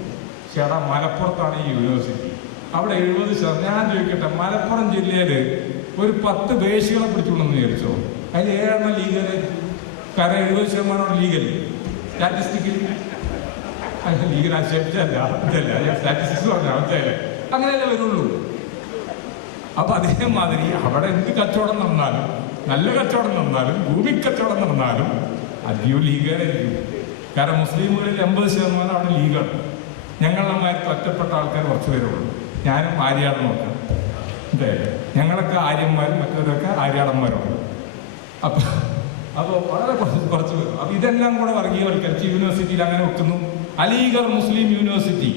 ചേട്ടാ മലപ്പുറത്താണ് ഈ യൂണിവേഴ്സിറ്റി, അവിടെ 70%. ഞാൻ ചോദിക്കട്ടെ, മലപ്പുറം ജില്ലയിൽ ഒരു 10 ബേശികളെ പിടിച്ചുകൊണ്ടെന്ന് വിചാരിച്ചോ? അതിൽ 7 ലീഗല്. കാരണം 70% ലീഗല്. സ്റ്റാറ്റിസ്റ്റിക്കൽ ലീഗൽ ആക്ഷേപിച്ചല്ല, സ്റ്റാറ്റിസ്റ്റിക്സ് പറഞ്ഞാൽ മനസ്സിലായില്ലേ? അങ്ങനെയല്ലേ വരുള്ളൂ. അപ്പൊ അതേമാതിരി അവിടെ എന്ത് കച്ചവടം നടന്നാലും, നല്ല കച്ചവടം നടന്നാലും, ഭൂമി കച്ചവടം നടന്നാലും അധികവും ലീഗായിരിക്കും. കാരണം മുസ്ലിമുകളിൽ 80% അവിടെ ലീഗാണ്. ഞങ്ങളുടെ മാറ്റി ഒറ്റപ്പെട്ട ആൾക്കാർ കുറച്ച് പേരുള്ളൂ. ഞാനും ആര്യാടൻ നോക്കാം. ഞങ്ങളൊക്കെ ആര്യന്മാരും മറ്റവരൊക്കെ ആര്യാടന്മാരുണ്ട്. അപ്പോൾ വളരെ കുറച്ച് പേർ. അപ്പൊ ഇതെല്ലാം കൂടെ വർഗീയവൽക്കരിച്ച് യൂണിവേഴ്സിറ്റിയിൽ അങ്ങനെ വെക്കുന്നു. അലീഗർ മുസ്ലിം യൂണിവേഴ്സിറ്റി,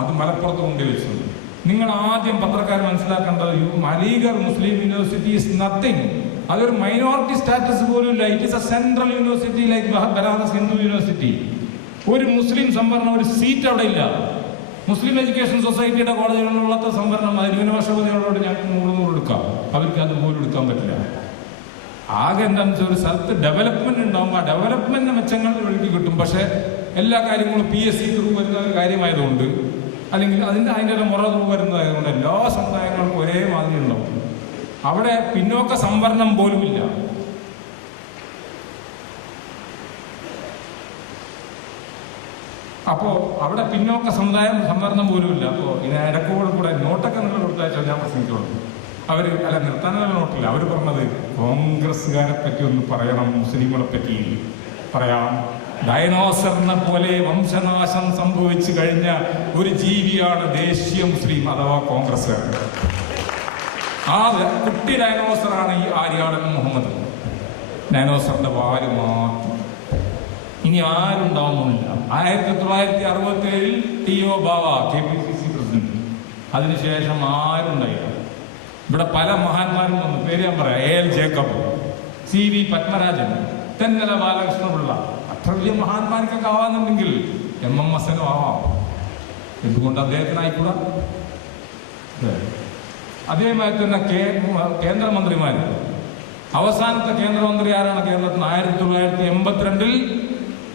അത് മലപ്പുറത്ത് കൊണ്ടുവച്ചു. നിങ്ങൾ ആദ്യം പത്രക്കാർ മനസ്സിലാക്കേണ്ടത്, അലീഗർ മുസ്ലിം യൂണിവേഴ്സിറ്റി ഈസ് നത്തിങ്. അതൊരു മൈനോറിറ്റി സ്റ്റാറ്റസ് പോലും ഇല്ല. It is A central university like Banaras Hindu university. ഒരു മുസ്ലിം സംവരണം, ഒരു സീറ്റ് അവിടെ ഇല്ല. മുസ്ലിം എഡ്യൂക്കേഷൻ സൊസൈറ്റിയുടെ കോളേജുകളിലുള്ള സംവരണം അത് ന്യൂനപക്ഷപതികളോട് ഞങ്ങൾക്ക് 100 എടുക്കാം. അവർക്ക് അത് പോലും എടുക്കാൻ പറ്റില്ല. ആകെ എന്താണെന്ന് വെച്ചാൽ ഒരു സ്ഥലത്ത് ഡെവലപ്മെന്റ് ഉണ്ടാകുമ്പോൾ ആ ഡെവലപ്മെന്റിന്റെ മെച്ചങ്ങൾ ഒഴുകി കിട്ടും. പക്ഷെ എല്ലാ കാര്യങ്ങളും PSC ത്രൂ വരുന്ന ഒരു കാര്യമായതുകൊണ്ട്, അല്ലെങ്കിൽ അതിൻ്റെ മുറ ത്രൂ വരുന്നതായതുകൊണ്ട് എല്ലാ സമുദായങ്ങൾക്കും ഒരേ മാതിരി ഉണ്ടാവും. അവിടെ പിന്നോക്ക സംവരണം പോലുമില്ല. അപ്പോൾ അവിടെ പിന്നോക്ക സംവരണം പോലുമില്ല. അപ്പോൾ ഇതിന് ഇടക്കൂടെ നോട്ടൊക്കെ നിങ്ങൾ കൊടുത്താൽ ഞാൻ പ്രസംഗിച്ചോളൂ. അല്ല നിർത്താനുള്ള നോട്ടില്ല. അവർ പറഞ്ഞത് കോൺഗ്രസ്സുകാരെ പറ്റി ഒന്ന് പറയണം, മുസ്ലിങ്ങളെ പറ്റി പറയാം. ഡയനോസറിനെ പോലെ വംശനാശം സംഭവിച്ചു കഴിഞ്ഞ ഒരു ജീവിയാണ് ദേശീയ മുസ്ലിം അഥവാ കോൺഗ്രസ്സുകാർ. ആ കുട്ടി ഡൈനോസറാണ് ഈ ആര്യാടൻ മുഹമ്മദ്. ഡൈനോസറിന്റെ വാല് മാത്രം. ഇനി ആരുണ്ടാവുന്നില്ല. 1967 ടി.ഒ. ബാവ KPCC പ്രസിഡന്റ്. അതിനുശേഷം ആരുണ്ടായില്ല. ഇവിടെ പല മഹാന്മാരും വന്നു. പേര് ഞാൻ പറയാം. A.L. Jacob, C.V. Padmarajan, Thennala Balakrishna Pillai. അത്ര വലിയ മഹാന്മാർക്കൊക്കെ ആവാന്നുണ്ടെങ്കിൽ MMS ആവാം. എന്തുകൊണ്ട് അദ്ദേഹത്തിനായിക്കൂടാ? അതേമാതിരി തന്നെ കേന്ദ്രമന്ത്രിമാർ. അവസാനത്തെ കേന്ദ്രമന്ത്രി ആരാണ് കേരളത്തിന്? 1982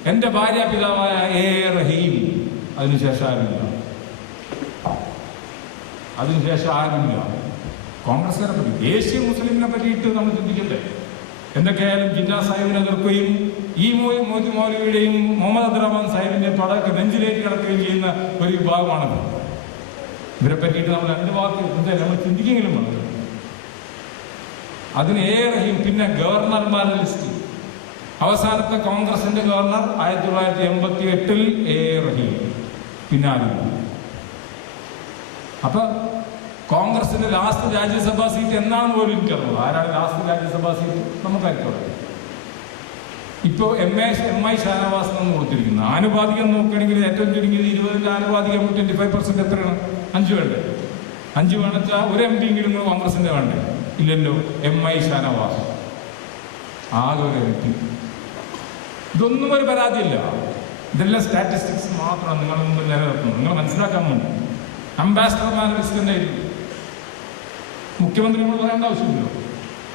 എൻ്റെ ഭാര്യാപിതാവായ A. റഹീം. അതിനുശേഷം ആരുമില്ല. കോൺഗ്രസ്സുകാരെ പറ്റി, ദേശീയ മുസ്ലിമിനെ പറ്റിയിട്ട് നമ്മൾ ചിന്തിക്കണ്ടേ? എന്തൊക്കെയായാലും ജിന്നാ സാഹിബിനെ എതിർക്കുകയും ഈ മോദി മൗലവിയുടെയും മുഹമ്മദ് അബ്ദുറഹ്മാൻ സാഹിബിന്റെ പടക്ക് നെഞ്ചിലേക്ക് കിടക്കുകയും ചെയ്യുന്ന ഒരു വിഭാഗമാണത്. ഇവരെ പറ്റിയിട്ട് നമ്മൾ രണ്ട് വാക്ക് നമ്മൾ ചിന്തിക്കെങ്കിലും വേണം. അതിന് A. റഹീം. പിന്നെ ഗവർണർമാരുടെ ലിസ്റ്റ്. അവസാനത്തെ കോൺഗ്രസിന്റെ ഗവർണർ 1988 A. റഹീം. പിന്നെ ആരും. അപ്പൊ കോൺഗ്രസിന്റെ ലാസ്റ്റ് രാജ്യസഭാ സീറ്റ് എന്നാണ് പോലും എനിക്കറിയുന്നത്. ആരാണ് ലാസ്റ്റ് രാജ്യസഭാ സീറ്റ്? നമുക്കായിരിക്കും. ഇപ്പോൾ MI ഷാനവാസ് എന്ന് കൊടുത്തിരിക്കുന്നു. ആനുപാതികം നോക്കുകയാണെങ്കിൽ ഏറ്റവും ചുരുങ്ങിയത് 20ന്റെ ആനുപാതികം 25% എത്രയാണ്? 5 വേണ്ടേ? 5 വേണമെച്ചാൽ ഒരു MP എങ്കിലും കോൺഗ്രസിന്റെ വേണ്ടേ? ഇല്ലല്ലോ. MI ഷാനവാസ് ആകെ ഒരു MP. ഇതൊന്നും ഒരു പരാതിയില്ല. ഇതെല്ലാം സ്റ്റാറ്റിസ്റ്റിക്സ് മാത്രമാണ് നിങ്ങളുടെ മുമ്പിൽ നിലനിർത്തുന്നത്. നിങ്ങൾ മനസ്സിലാക്കാൻ വേണ്ടി. അംബാസഡർമാരുടെ ലിസ്റ്റ് തന്നെ മുഖ്യമന്ത്രി നമ്മൾ പറയേണ്ട ആവശ്യമില്ലല്ലോ.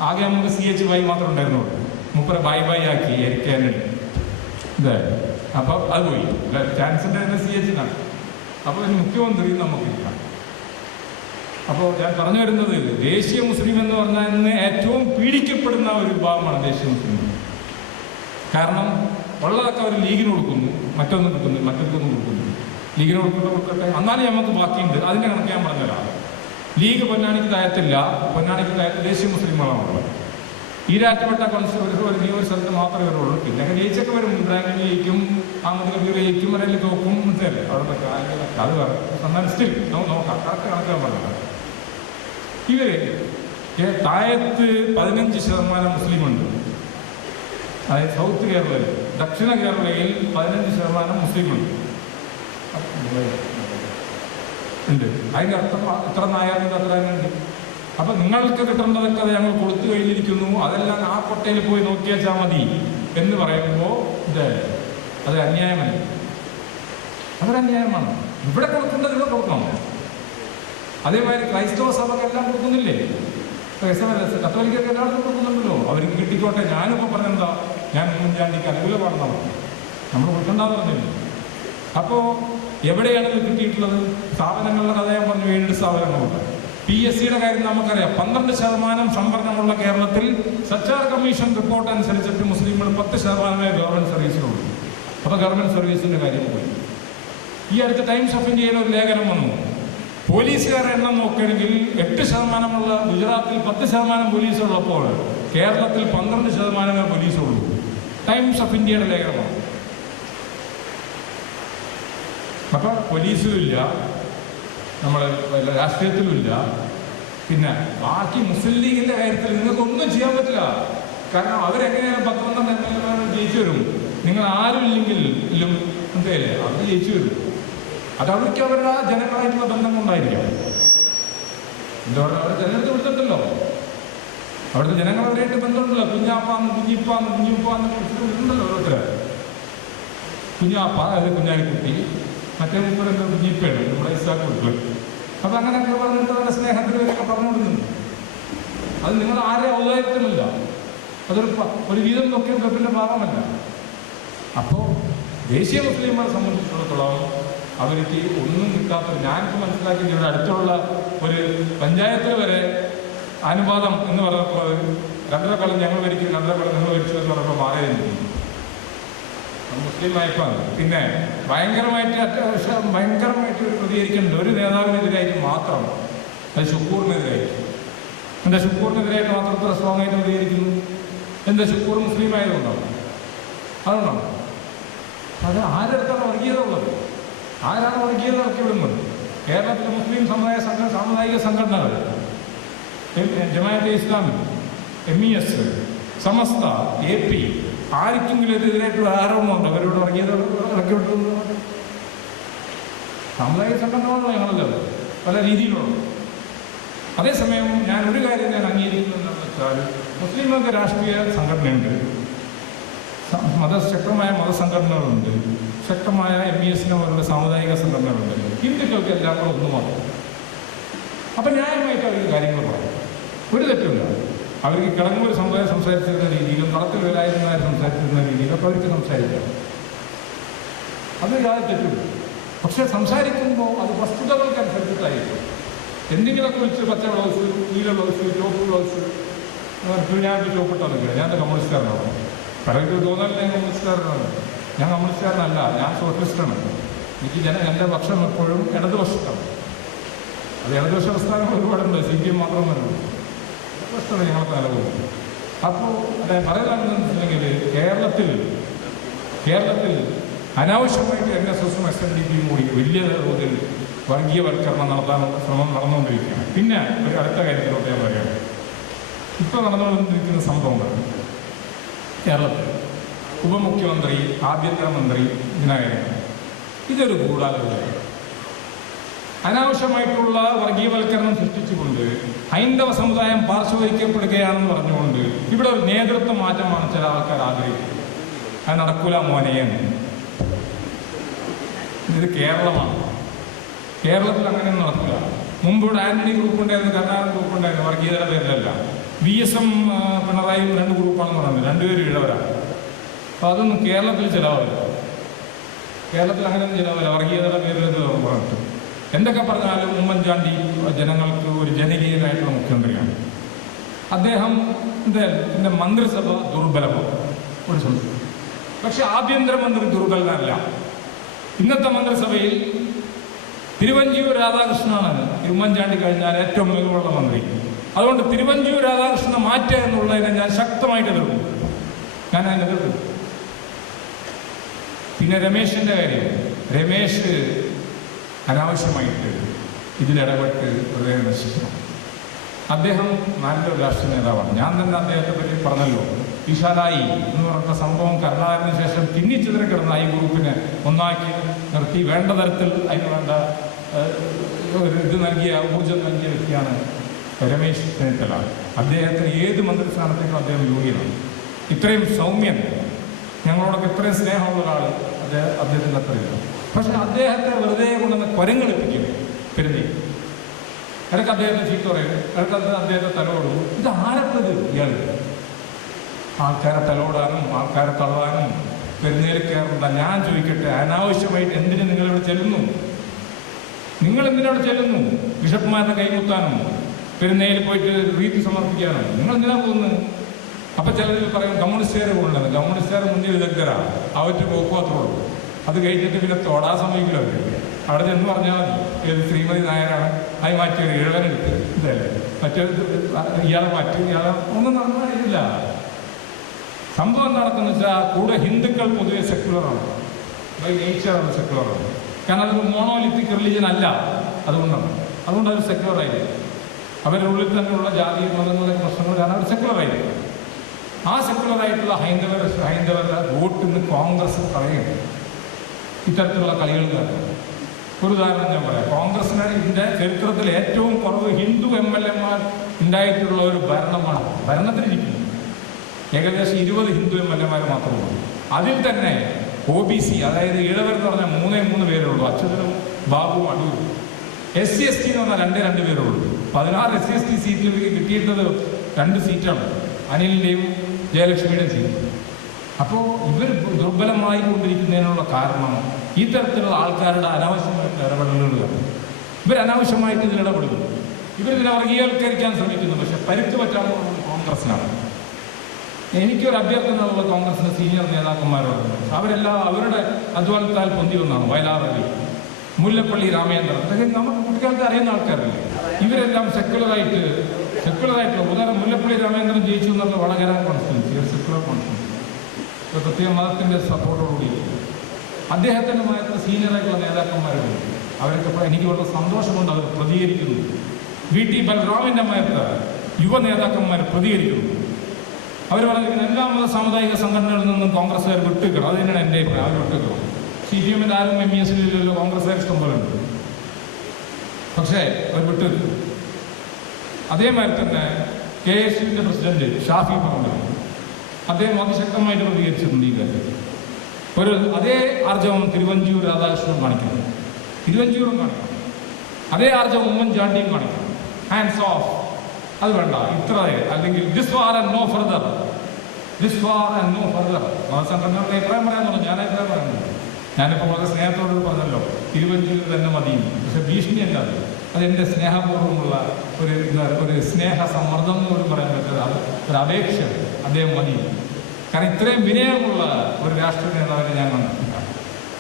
ആകെ നമുക്ക് CH മാത്രം ഉണ്ടായിരുന്നുള്ളൂ. മുപ്പര ബൈ ആക്കി ആന്റണി. ഇതായിരുന്നു. അപ്പൊ അത് പോയി. ചാൻസിന്റെ തന്നെ CH-നാണ്. അപ്പൊ ഒരു മുഖ്യമന്ത്രി നമുക്കില്ല. അപ്പോൾ ഞാൻ പറഞ്ഞു വരുന്നത്, ദേശീയ മുസ്ലിം എന്ന് പറഞ്ഞാൽ ഇന്ന് ഏറ്റവും പീഡിക്കപ്പെടുന്ന ഒരു വിഭാഗമാണ് ദേശീയ മുസ്ലിം. കാരണം ഉള്ളതൊക്കെ അവർ ലീഗിന് കൊടുക്കുന്നു, മറ്റൊന്നും കിട്ടുന്നു, മറ്റൊന്നും കൊടുക്കുന്നു. ലീഗിന് കൊടുക്കട്ടെ, എന്നാലും നമുക്ക് ബാക്കിയുണ്ട്. അതിന്റെ കണക്ക് ഞാൻ പറഞ്ഞുതരാം. ലീഗ് പൊന്നാനിക്ക് താഴത്തില്ല. പൊന്നാനിക്ക് താഴത്ത് ദേശീയ മുസ്ലിങ്ങളാണുള്ളത്. ഈരാറ്റുപേട്ട കോൺസ്റ്റിറ്റ്യൂൻസി ഒരു സ്ഥലത്ത് മാത്രമേ വരുള്ളൂ. പിന്നെ ജയിച്ചൊക്കെ വരും. ഇബ്രാഹിം ജയിക്കും, അഹമ്മദ് കബീർ ജയിക്കും, വരല് തോക്കും. മനസ്സിലല്ലേ? അവിടെ അത് വേറെ. എന്നാൽ സ്റ്റിൽ നമുക്ക് നോക്കാം. കറക്റ്റ് കണക്കാൻ പറഞ്ഞത് ഇവര് താഴത്ത് 15% മുസ്ലിമുണ്ട്. അതായത് സൗത്ത് കേരളയിൽ, ദക്ഷിണ കേരളയിൽ 15% മുസ്ലിമുണ്ട് ഉണ്ട്. അതിൻ്റെ അർത്ഥം എത്ര നായറുണ്ട് അത്ര തന്നെ ഉണ്ട്. അപ്പൊ നിങ്ങൾക്ക് കിട്ടേണ്ടതൊക്കെ അത് ഞങ്ങൾ കൊടുത്തു കഴിഞ്ഞിരിക്കുന്നു, അതെല്ലാം ആ കൊട്ടയിൽ പോയി നോക്കിയാച്ചാൽ മതി എന്ന് പറയുമ്പോൾ അത് അന്യായമല്ല. അതൊരന്യായമാണ്. ഇവിടെ കൊടുക്കേണ്ടത് ഇവിടെ കൊടുക്കണം. അതേമാതിരി ക്രൈസ്തവ സഭക്കെല്ലാം കൊടുക്കുന്നില്ലേ? കത്തോലിക്കൊക്കെ എല്ലാവർക്കും കൊടുക്കുന്നുണ്ടല്ലോ. അവർക്ക് കിട്ടിക്കോട്ടെ. ഞാനിപ്പോൾ പറഞ്ഞെന്താ, ഞാൻ ഉമ്മൻചാണ്ടിക്ക് അനുകൂലമാണെന്നാണ് നമ്മൾ കൊടുക്കണ്ടെന്ന് പറഞ്ഞില്ല. അപ്പോൾ എവിടെയാണ് ഇത് കിട്ടിയിട്ടുള്ളത്? സ്ഥാപനങ്ങളുടെ കഥ ഞാൻ പറഞ്ഞു. 7 സ്ഥാപനങ്ങളുണ്ട്. PSC-യുടെ കാര്യം നമുക്കറിയാം. 12% സംവരണമുള്ള കേരളത്തിൽ സച്ചാർ കമ്മീഷൻ റിപ്പോർട്ട് അനുസരിച്ചിട്ട് മുസ്ലിങ്ങൾ 10% ഗവൺമെന്റ് സർവീസിലുള്ളൂ. അപ്പോൾ ഗവൺമെന്റ് സർവീസിന്റെ കാര്യം പോയി. ഈ അടുത്ത ടൈംസ് ഓഫ് ഇന്ത്യയിൽ ഒരു ലേഖനം വന്നു. പോലീസുകാരുടെ എണ്ണം നോക്കുകയാണെങ്കിൽ 8% ഗുജറാത്തിൽ 10% പോലീസുള്ളപ്പോൾ കേരളത്തിൽ 12% പോലീസുള്ളൂ. ടൈംസ് ഓഫ് ഇന്ത്യയുടെ ലേഖനമാണ്. അപ്പം പോലീസും ഇല്ല, നമ്മൾ രാഷ്ട്രീയത്തിലും ഇല്ല. പിന്നെ ബാക്കി മുസ്ലിം ലീഗിന്റെ കാര്യത്തിൽ നിങ്ങൾക്കൊന്നും ചെയ്യാൻ പറ്റില്ല. കാരണം അവരെങ്ങനെയാണ് 12 MLA ജയിച്ചു വരും. നിങ്ങൾ ആരും ഇല്ലെങ്കിലും എന്തേലേ അവർ ജയിച്ചു വരും. അത് അവർക്ക് അവരുടെ ജനങ്ങളായിട്ടുള്ള ബന്ധം കൊണ്ടായിരിക്കാം. എന്താ പറയുക, അവരെ തിരഞ്ഞെടുത്ത് വിളിച്ചിട്ടല്ലോ. അവിടുത്തെ ജനങ്ങൾ അവരായിട്ട് ബന്ധമുണ്ടല്ലോ. കുഞ്ഞാപ്പാന്ന്, കുഞ്ഞിപ്പാന്ന്, കുഞ്ഞുപ്പാന്ന് വിളിച്ചിട്ടുണ്ടല്ലോ ഓരോരുത്തർ. കുഞ്ഞാപ്പ, അതായത് കുഞ്ഞാലിക്കുട്ടി, മറ്റേ മുപ്പരെന്തോ കുഞ്ഞിപ്പയാണ്, നമ്മുടെ ഇസാക്ക് കൊടുക്കുക. അപ്പം അങ്ങനെയൊക്കെ പറഞ്ഞിട്ട് അവരുടെ സ്നേഹത്തിന് വരെയൊക്കെ പറഞ്ഞുകൊടുക്കുന്നുണ്ട്. അത് നിങ്ങൾ ആരെ ഔദാര്യത്തിലല്ല, ഒരു വീതം നോക്കിയ ഗപ്പിൻ്റെ ഭാഗമല്ല. അപ്പോൾ ദേശീയ മുസ്ലിങ്ങളെ സംബന്ധിച്ചിടത്തോളം അവർക്ക് ഒന്നും കിട്ടാത്ത, ഞാനിപ്പോൾ മനസ്സിലാക്കിയത് ഇവിടെ അടുത്തുള്ള ഒരു പഞ്ചായത്തിൽ വരെ അനുവാദം എന്ന് പറഞ്ഞപ്പോൾ 2.5 കൊല്ലം ഞങ്ങൾ ഭരിക്കും, 2.5 കൊല്ലം നിങ്ങൾ ഭരിച്ചു എന്ന് പറഞ്ഞപ്പോൾ മാറിയിരുന്നു. മുസ്ലിം വായ്പാണ്. പിന്നെ ഭയങ്കരമായിട്ട് പ്രതികരിക്കുന്നുണ്ട് ഒരു നേതാവിനെതിരായിട്ട് മാത്രം. അത് ഷുക്കൂറിനെതിരായിട്ട്. എന്താ ഷുക്കൂറിനെതിരായിട്ട് മാത്രം ഇത്ര സ്ട്രോങ് ആയിട്ട് പ്രതികരിക്കുന്നു? എന്താ ഷുക്കൂർ മുസ്ലിം ആയതുകൊണ്ടാണ്? അതുകൊണ്ടാണ്. അത് ആരെടുത്താണ് വർഗീയത ഉള്ളത്? ആരാണ് വർഗീയത ഇറക്കി വിടുന്നത്? കേരളത്തിലെ മുസ്ലിം സാമുദായിക സംഘടനകൾ ജമാഅത്തെ ഇസ്ലാമി, MES, സമസ്ത, AP ആർക്കെങ്കിലും എതിരായിട്ടുള്ള ആരോപണമുണ്ട് അവരോട് ഇറക്കിവിട്ടു? സാമുദായിക സംഘടനകളാണല്ലോ ഞങ്ങളല്ലത്, പല രീതിയിലുള്ള. അതേസമയം ഞാൻ ഒരു കാര്യം അംഗീകരിക്കുന്നതെന്ന് വെച്ചാൽ മുസ്ലിങ്ങൾക്ക് രാഷ്ട്രീയ സംഘടനയുണ്ട്, ശക്തമായ മതസംഘടനകളുണ്ട്, ശക്തമായ MES-നെ പോലുള്ള സാമുദായിക സംഘടനകളുണ്ട്. ഹിന്ദുക്കൾക്ക് എല്ലാം കൂടെ ഒന്നുമാണ്. അപ്പം ന്യായമായിട്ട് അവർക്ക് കാര്യങ്ങൾ പറയാം, ഒരു തെറ്റുമില്ല. അവർക്ക് കിടങ്ങൂർ സമുദായം സംസാരിച്ചിരുന്ന രീതിയിലും കളത്തിൽ വേലായിരുന്നവർ സംസാരിച്ചിരുന്ന രീതിയിലൊക്കെ അവർക്ക് സംസാരിക്കാം, അത് യാതൊരു തെറ്റുമില്ല. പക്ഷെ സംസാരിക്കുമ്പോൾ അത് വസ്തുതകൾക്കനുസരിച്ചിട്ടായിരിക്കും. എന്തെങ്കിലുമൊക്കെ വിളിച്ച് പച്ച ബ്ലൗസ്, നീല ബ്ലൗസ്, ചോപ്പ് ബ്ലൗസ്, ഞാനൊരു ചോപ്പിട്ടാണ് ഞാൻ കമ്മ്യൂണിസ്റ്റുകാരനാണ്. പലർക്ക് തോന്നാൻ ഞാൻ കമ്മ്യൂണിസ്റ്റുകാരനാണ്. ഞാൻ കമ്മ്യൂണിസ്റ്റുകാരനല്ല, ഞാൻ സോഷ്യലിസ്റ്റാണ്. എനിക്ക് എൻ്റെ പക്ഷം എപ്പോഴും ഇടതുപക്ഷത്താണ്. അത് ഇടതുപക്ഷ പ്രസ്ഥാനങ്ങൾ ഒരുപാടുണ്ട്, CPM മാത്രമല്ല, ഇടതുപക്ഷമാണ് ഞങ്ങൾക്ക് നിലകൊള്ളുന്നത്. അപ്പോൾ പറയുന്നതെന്ന് വെച്ചിട്ടുണ്ടെങ്കിൽ കേരളത്തിൽ അനാവശ്യമായിട്ട് NSS-ഉം SNDP-യും കൂടി വലിയ തോതിൽ വർഗീയവൽക്കരണം നടത്താനുള്ള ശ്രമം നടന്നുകൊണ്ടിരിക്കുകയാണ്. പിന്നെ ഒരു അടുത്ത കാര്യത്തിലോട്ട് ഞാൻ പറയുകയാണ്. ഇപ്പോൾ നടന്നുകൊണ്ടിരിക്കുന്ന സംഭവങ്ങൾ കേരളത്തിൽ ഉപമുഖ്യമന്ത്രി, ആഭ്യന്തരമന്ത്രി ഇതിനായിരുന്നു. ഇതൊരു ഗൂഢാലോചനയാണ്. അനാവശ്യമായിട്ടുള്ള വർഗീയവൽക്കരണം സൃഷ്ടിച്ചുകൊണ്ട് ഹൈന്ദവ സമുദായം പാർശ്വവൽക്കരിക്കപ്പെടുകയാണെന്ന് പറഞ്ഞുകൊണ്ട് ഇവിടെ ഒരു നേതൃത്വ മാറ്റമാണ് ചില ആൾക്കാർ ആഗ്രഹിക്കുന്നത്. അത് നടക്കൂല മോനെയാണ്. ഇത് കേരളമാണ്. കേരളത്തിൽ അങ്ങനെയൊന്നും നടക്കില്ല. മുമ്പ് ഇവിടെ ആന്റണി ഗ്രൂപ്പ് ഉണ്ടായിരുന്നു, കർണാടക ഗ്രൂപ്പ് ഉണ്ടായിരുന്നു, വർഗീയതയുടെ പേരിലല്ല. VS-ഉം പിണറായിയും 2 ഗ്രൂപ്പാണെന്ന് പറയുന്നത്, 2 പേരും ഇഴവരാണ്. അപ്പോൾ അതൊന്നും കേരളത്തിൽ ചിലവാവില്ല. കേരളത്തിൽ അങ്ങനെയൊന്നും ചിലവാവില്ല, വർഗീയതയുടെ പേരിൽ പറഞ്ഞിട്ട്. എന്തൊക്കെ പറഞ്ഞാലും ഉമ്മൻചാണ്ടി ജനങ്ങൾക്ക് ഒരു ജനകീയനായിട്ടുള്ള മുഖ്യമന്ത്രിയാണ്. അദ്ദേഹത്തിൻ്റെ മന്ത്രിസഭ ദുർബലമാണ്, ഒരു സംശയം. പക്ഷെ ആഭ്യന്തരമന്ത്രി ദുർബലനല്ല. ഇന്നത്തെ മന്ത്രിസഭയിൽ തിരുവഞ്ചൂർ രാധാകൃഷ്ണനാണ് ഉമ്മൻചാണ്ടി കഴിഞ്ഞാൽ ഏറ്റവും മികവുള്ള മന്ത്രി. അതുകൊണ്ട് തിരുവഞ്ചൂർ രാധാകൃഷ്ണനെ മാറ്റുക എന്നുള്ളതിനെ ഞാൻ ശക്തമായിട്ട് എതിർക്കും. ഞാൻ അതിനെ എതിർക്കും. പിന്നെ രമേശിൻ്റെ കാര്യം, രമേശ് അനാവശ്യമായിട്ട് ഇതിലിടപെട്ട് വെറുതെ നശിക്കണം. അദ്ദേഹം നല്ലൊരു രാഷ്ട്രീയ നേതാവാണ്. ഞാൻ തന്നെ അദ്ദേഹത്തെ പറ്റി പറഞ്ഞല്ലോ. വിശാലായി എന്ന് പറഞ്ഞ സംഭവം കർണാടകത്തിന് ശേഷം ചിന്നിച്ചിതറി കിടന്ന ഈ ഗ്രൂപ്പിനെ ഒന്നാക്കി നിർത്തി വേണ്ട തരത്തിൽ അതിന് വേണ്ട ഇത് നൽകിയ ഊർജം നൽകിയ വ്യക്തിയാണ് രമേശ് ചെന്നിത്തല. അദ്ദേഹത്തിന് ഏത് മന്ത്രിസ്ഥാനത്തേക്കും അദ്ദേഹം യോഗ്യനാണ്. ഇത്രയും സൗമ്യൻ, ഞങ്ങളോടൊക്കെ ഇത്രയും സ്നേഹമുള്ള ഒരാൾ അദ്ദേഹത്തിന് അത്രയില്ല. പക്ഷെ അദ്ദേഹത്തെ വെറുതെ കൊണ്ടുവന്ന് കൊരങ്ങളിപ്പിക്കും. പെരുന്തി ഇടയ്ക്ക് അദ്ദേഹത്തെ ചീത്ത പറയും, ഇടയ്ക്ക് അദ്ദേഹത്തെ തലോടും. ഇത് ആരപ്പത് ഇയാൾ? ആൾക്കാരെ തലോടാനും ആൾക്കാരെ തള്ളാനും പെരുന്നേൽ കയറുന്ന. ഞാൻ ചോദിക്കട്ടെ, അനാവശ്യമായിട്ട് എന്തിനു നിങ്ങളിവിടെ ചെല്ലുന്നു? നിങ്ങൾ എന്തിനവിടെ ചെല്ലുന്നു? ബിഷപ്പ്മാരുടെ കൈമുത്താനും പെരുന്നേൽ പോയിട്ട് റീതി സമർപ്പിക്കാനും നിങ്ങൾ എന്തിനാ പോകുന്നത്? അപ്പം ചിലർ പറയും കമ്മ്യൂണിസ്റ്റുകാരെ പോകുന്നത്. കമ്മ്യൂണിസ്റ്റുകാർ മുന്നിൽ വിദഗ്ധരാ, അവർക്ക് പോക്കുമാത്രമുള്ളൂ. അത് കഴിഞ്ഞിട്ട് പിന്നെ തൊടാ സമയക്കില്ല. അവിടെ ചെന്ന് പറഞ്ഞാൽ മതി ഏത് ശ്രീമതി നായരാണ്, അത് മാറ്റി ഒരു ഇഴവനെടുത്ത് ഇതല്ലേ മറ്റേ ഇയാളെ മാറ്റി, ഇയാളെ ഒന്നും നടന്നില്ല. സംഭവം എന്താണെന്ന് വെച്ചാൽ കൂടെ ഹിന്ദുക്കൾ പൊതുവെ സെക്യുലറാണ്, ബൈ നേച്ചറാണ് സെക്യുലറാണ്. കാരണം അതൊരു മോണോലിത്തിക് റിലീജിയൻ അല്ല. അതുകൊണ്ട് അവർ സെക്യുലറായി. അവരുടെ ഉള്ളിൽ തന്നെയുള്ള ജാതി മതങ്ങളുടെ പ്രശ്നങ്ങൾ കാരണം അവർ സെക്യുലറായി. ആ സെക്യുലറായിട്ടുള്ള ഹൈന്ദവരുടെ വോട്ട് ഇന്ന് കോൺഗ്രസ് കളയുന്നു ഇത്തരത്തിലുള്ള കളികൾ കാരണം. ഒരു ഉദാഹരണം ഞാൻ പറയാം. കോൺഗ്രസിന് ഇതിൻ്റെ ചരിത്രത്തിൽ ഏറ്റവും കുറവ് ഹിന്ദു MLA-മാർ ഉണ്ടായിട്ടുള്ള ഒരു ഭരണമാണ് ഭരണത്തിലിരിക്കുന്നത്. ഏകദേശം 20 ഹിന്ദു MLA-മാർ മാത്രമേ ഉള്ളൂ. അതിൽ തന്നെ OBC, അതായത് ഇടവർ എന്ന് പറഞ്ഞാൽ 3 പേരുള്ളൂ. അച്യുതനും ബാബുവും അടൂരും. SC/ST എന്ന് പറഞ്ഞാൽ 2 പേരുള്ളൂ. 16 SC/ST സീറ്റിലേക്ക് കിട്ടിയിട്ടത് 2 സീറ്റാണ്, അനിലിൻ്റെയും ജയലക്ഷ്മിയുടെയും സീറ്റ്. അപ്പോൾ ഇവർ ദുർബലമായി കൊണ്ടിരിക്കുന്നതിനുള്ള കാരണം ഈ തരത്തിലുള്ള ആൾക്കാരുടെ അനാവശ്യമായിട്ട് ഇടപെടലുകളാണ്. ഇവരനാവശ്യമായിട്ട് ഇതിലിടപെടുന്നു. ഇവരിതിനെ വർഗീയവൽക്കരിക്കാൻ ശ്രമിക്കുന്നു. പക്ഷെ പരുക്ക് പറ്റാവുന്നത് കോൺഗ്രസിനാണ്. എനിക്കൊരു അഭ്യർത്ഥനയുള്ള കോൺഗ്രസിൻ്റെ സീനിയർ നേതാക്കന്മാരോട്, അവരെല്ലാം അവരുടെ അധ്വാനത്താൽ പൊന്തി വന്നാണ്. വയലാർ രവി, മുല്ലപ്പള്ളി രാമേന്ദ്രൻ, അതൊക്കെ നമുക്ക് കുട്ടികൾക്ക് അറിയുന്ന ആൾക്കാരല്ലേ. ഇവരെല്ലാം സെക്യുലറായിട്ട് ഉദാഹരണം മുല്ലപ്പള്ളി രാമേന്ദ്രൻ ജയിച്ചു എന്നുള്ള വടകര കോൺസ്റ്റിറ്റ്യുവൻസി, ഒരു സെക്യുലർ കോൺസ്റ്റിറ്റ്യുവൻസി, ഒരു പ്രത്യേക മതത്തിൻ്റെ സപ്പോർട്ടോടുകൂടി അദ്ദേഹത്തിൻ്റെ മതത്തിൽ സീനിയറായിട്ടുള്ള നേതാക്കന്മാരുണ്ട്. അവരൊക്കെ എനിക്ക് വളരെ സന്തോഷം കൊണ്ട് അവർ പ്രതികരിക്കുന്നു. VT ബലറാമിൻ്റെ മയത്ത് യുവ നേതാക്കന്മാർ പ്രതികരിക്കുന്നു. അവർ പറഞ്ഞിരിക്കുന്ന എല്ലാ മത സാമുദായിക സംഘടനകളിൽ നിന്നും കോൺഗ്രസ്സുകാർ വിട്ടുകിടണം. അത് തന്നെയാണ് എൻ്റെ അഭിപ്രായം. അവർ വിട്ടുകിടണം. CPM-ന്റെ ആരും MES-ലില്ലല്ലോ, കോൺഗ്രസ്സുകാർ ഇഷ്ടം പോലെ ഉണ്ട്. പക്ഷേ അവർ വിട്ടുകിടക്കും. അതേമാതിരി തന്നെ KSUവിൻ്റെ പ്രസിഡന്റ് ഷാഫി പറമ്പിൽ അദ്ദേഹം അതിശക്തമായിട്ട് പ്രതികരിച്ചിട്ടുണ്ട് ഈ കാര്യത്തിൽ. അതേ ആർജവം തിരുവഞ്ചൂർ രാധാകൃഷ്ണൻ കാണിക്കണം, തിരുവഞ്ചൂരും കാണിക്കണം. അതേ ആർജവം ഉമ്മൻചാണ്ടിയും കാണിക്കണം. ഹാൻഡ്സ് ഓഫ്, അത് വേണ്ട, ഇത്ര അല്ലെങ്കിൽ this far and no further, this far and no further. മതസംഘടനകളുടെ അഭിപ്രായം പറയാമെന്നുള്ളൂ, ഞാൻ അഭിപ്രായം പറയുന്നത്. ഞാനിപ്പോൾ വളരെ സ്നേഹത്തോട് പറഞ്ഞല്ലോ തിരുവഞ്ചൂർ തന്നെ മതിയും. പക്ഷെ ഭീഷണിയല്ല, അതെൻ്റെ സ്നേഹപൂർവ്വമുള്ള ഒരു സ്നേഹ സമ്മർദ്ദം എന്ന് പോലും പറയാൻ പറ്റാതെ ഒരു അപേക്ഷ. അദ്ദേഹം മതി. കാരണം ഇത്രയും വിനയമുള്ള ഒരു രാഷ്ട്രീയ നേതാവിനെ ഞാൻ കണ്ടിട്ടില്ല.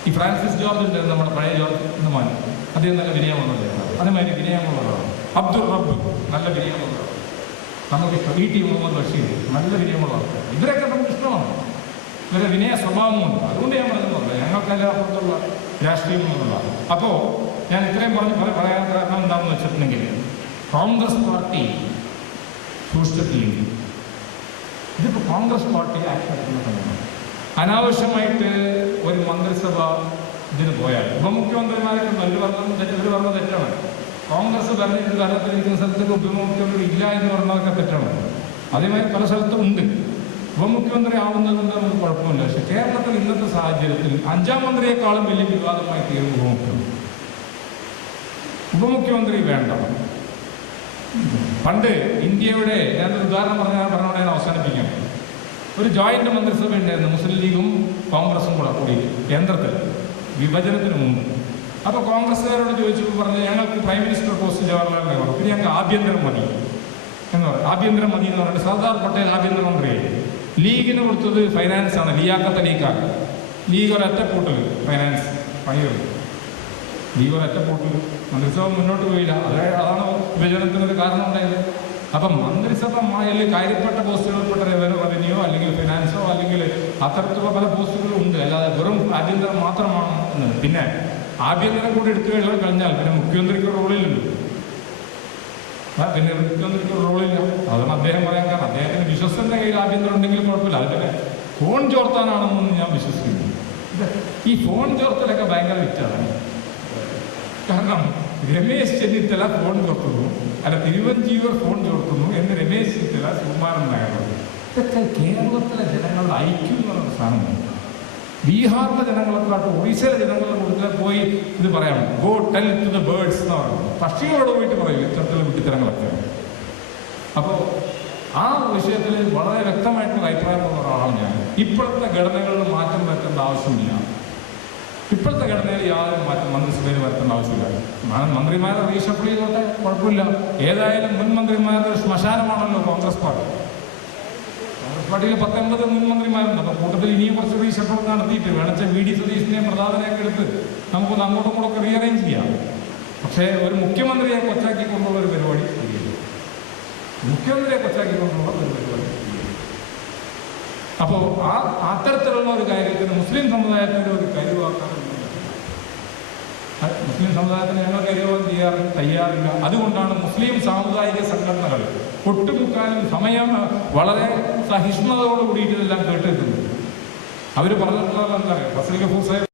ഈ ഫ്രാൻസിസ് ജോർജ് ഉണ്ട്, നമ്മുടെ പഴയ ജോർജ് എന്ന് മാറ്റി, അദ്ദേഹം നല്ല വിനയമുള്ളത്. അതേമാതിരി വിനയമുള്ളതാണ്. അബ്ദുൾ റബ്ബ് നല്ല വിനയമുള്ളതാണ്. നമുക്കിഷ്ടം E.T. മുഹമ്മദ് ബഷീർ നല്ല വിനയമുള്ള ആൾക്കാർ. ഇവരൊക്കെ നമുക്ക് ഇഷ്ടമാണ്. ഇവരെ വിനയ സ്വഭാവമുണ്ട്. അതുകൊണ്ട് ഞാൻ പറഞ്ഞിട്ടുണ്ട് ഞങ്ങൾക്കെല്ലാം അപ്പുറത്തുള്ള രാഷ്ട്രീയമുള്ള. അപ്പോൾ ഞാൻ ഇത്രയും പറയാൻ കാരണം എന്താണെന്ന് വെച്ചിട്ടുണ്ടെങ്കിൽ കോൺഗ്രസ് പാർട്ടി സൂക്ഷിച്ചിട്ടില്ലെങ്കിൽ ഇതിപ്പോൾ കോൺഗ്രസ് പാർട്ടി ആക്ഷൻ എടുക്കുന്ന സമയമാണ്. അനാവശ്യമായിട്ട് ഒരു മന്ത്രിസഭ ഇതിന് പോയാൽ ഉപമുഖ്യമന്ത്രിമാരൊക്കെ ഇവർ പറഞ്ഞത് തെറ്റാണ്. കോൺഗ്രസ് ഭരണത്തിൽ ഭരണത്തിലിരിക്കുന്ന സ്ഥലത്തേക്ക് ഉപമുഖ്യമന്ത്രി ഇല്ല എന്ന് പറഞ്ഞതൊക്കെ തെറ്റാണ്. അതേമാതിരി പല സ്ഥലത്തും ഉണ്ട്. ഉപമുഖ്യമന്ത്രി ആവുന്നത് കൊണ്ട് നമുക്ക് കുഴപ്പമില്ല. പക്ഷെ കേരളത്തിൽ ഇന്നത്തെ സാഹചര്യത്തിൽ 5ാം മന്ത്രിയെക്കാളും വലിയ വിവാദമായി തീർന്നു ഉപമുഖ്യമന്ത്രി. ഉപമുഖ്യമന്ത്രി വേണ്ട. പണ്ട് ഇന്ത്യയുടെ ഞാനൊരു ഉദാഹരണം പറഞ്ഞോടെ ഞാൻ അവസാനിപ്പിക്കാം. ഒരു ജോയിന്റ് മന്ത്രിസഭ ഉണ്ടായിരുന്നു, മുസ്ലിം ലീഗും കോൺഗ്രസും കൂടി കേന്ദ്രത്തിൽ വിഭജനത്തിന് മുമ്പ്. അപ്പോൾ കോൺഗ്രസ്സുകാരോട് ചോദിച്ചപ്പോൾ പറഞ്ഞു ഞങ്ങൾക്ക് prime minister post Jawaharlal Nehru, പിന്നെ ഞങ്ങൾക്ക് ആഭ്യന്തരം മതി എന്ന് പറയും. ആഭ്യന്തരം മതി എന്ന് പറഞ്ഞിട്ട് സർദാർ പട്ടേൽ ആഭ്യന്തരമന്ത്രിയായി. ലീഗിന് കൊടുത്തത് ഫൈനാൻസ് ആണ്, ലിയാഖത്ത് അലിക്കാണ്. ലീഗ് ഒരൊറ്റക്കൂട്ടൽ ഫൈനാൻസ് പണികൾ, ലീഗ് ഒരൊറ്റക്കൂട്ടൽ മന്ത്രിസഭ മുന്നോട്ട് പോയില്ല. അതാണ് വിഭജനത്തിനൊരു കാരണം ഉണ്ടായത്. അപ്പം മന്ത്രിസഭ മായൽ കാര്യപ്പെട്ട പോസ്റ്റുകൾപ്പെട്ട റവന്യൂ അല്ലെങ്കിൽ ഫിനാൻസോ അല്ലെങ്കിൽ അത്തരത്തിലുള്ള പല പോസ്റ്റുകളും ഉണ്ട്. അല്ലാതെ വെറും ആഭ്യന്തരം മാത്രമാണ് എന്നത്. പിന്നെ ആഭ്യന്തരം കൂടി എടുത്തു കഴിഞ്ഞാൽ പിന്നെ മുഖ്യമന്ത്രിക്ക് റോളിലുണ്ട്. പിന്നെ മുഖ്യമന്ത്രിക്ക് റോളില്ല. അതാണ് അദ്ദേഹം പറയാൻ കാരണം. അദ്ദേഹത്തിന് വിശ്വസന്റെ കയ്യിൽ ആഭ്യന്തരം ഉണ്ടെങ്കിലും കുഴപ്പമില്ല. അതിനെ ഫോൺ ചോർത്താനാണെന്നൊന്നും ഞാൻ വിശ്വസിക്കുന്നു. ഈ ഫോൺ ചോർത്തലൊക്കെ ഭയങ്കര വിറ്റാണ്. കാരണം രമേശ് ചെന്നിത്തല ഫോൺ ചോർത്തുന്നു, അല്ല തിരുവഞ്ചൂർ ഫോൺ ചോർത്തുന്നു എന്ന് രമേശ് ചെന്നിത്തല സുകുമാരൻ നായർ. ഇതൊക്കെ കേരളത്തിലെ ജനങ്ങളുടെ ഐക്യം എന്ന് പറയുന്ന സാധനമാണ്. ബീഹാറിലെ ജനങ്ങളെക്കാട്ട് ഒറീസയിലെ ജനങ്ങളുടെ കൂടുതൽ പോയി ഇത് പറയാം, go tell to the birds എന്ന് പറയുന്നത്. പക്ഷികളോട് പോയിട്ട് പറയും ഇത്തരത്തിലുള്ള വിട്ടിത്തരങ്ങളൊക്കെ. അപ്പോൾ ആ വിഷയത്തിൽ വളരെ വ്യക്തമായിട്ടുള്ള അഭിപ്രായമുള്ള ഒരാളാണ് ഞാൻ. ഇപ്പോഴത്തെ ഘടനകളിൽ മാറ്റം വരുത്തേണ്ട ആവശ്യമില്ല. ഇപ്പോഴത്തെ ഘടനയിൽ യാതൊരു മാറ്റം മന്ത്രിസഭയിൽ വരുത്തേണ്ട ആവശ്യമില്ല. മന്ത്രിമാരെ റീഷഫിൾ ചെയ്തോട്ടെ, കുഴപ്പമില്ല. ഏതായാലും മുൻ മന്ത്രിമാരുടെ ശ്മശാനമാണല്ലോ കോൺഗ്രസ് പാർട്ടി. കോൺഗ്രസ് പാർട്ടിയിൽ 19 മുൻ മന്ത്രിമാരുണ്ട്. അപ്പോൾ കൂട്ടത്തിൽ ഇനിയും കുറച്ച് റീഷഫിൾ നടത്തിയിട്ട് വേണമെച്ച VD സതീശിനെയും പ്രതാപനെയൊക്കെ എടുത്ത് നമുക്കൊന്ന് അങ്ങോട്ടും കൂടെ റീഅറേഞ്ച് ചെയ്യാം. പക്ഷേ ഒരു മുഖ്യമന്ത്രിയെ കൊച്ചാക്കിക്കൊണ്ടുള്ള ഒരു പരിപാടി ശരിയല്ല. മുഖ്യമന്ത്രിയെ കൊച്ചാക്കിക്കൊണ്ടുള്ള ഒരു പരിപാടി. അപ്പോൾ അത്തരത്തിലുള്ള ഒരു കാര്യത്തിന് മുസ്ലിം സമുദായത്തിൻ്റെ ഒരു കരുവാക്കാൻ മുസ്ലിം സമുദായത്തിന് ഞങ്ങൾ കരുവാൻ തയ്യാറില്ല. അതുകൊണ്ടാണ് മുസ്ലിം സാമുദായിക സംഘടനകൾ ഒട്ടുമുക്കാലും സമയം വളരെ സഹിഷ്ണുതയോട് കൂടിയിട്ട് ഇതെല്ലാം കേട്ടെത്തുന്നത്. അവർ പറഞ്ഞിട്ടുള്ളത് എന്താ പറയുക, ഫസൽ ഗഫൂർ സാഹിബ്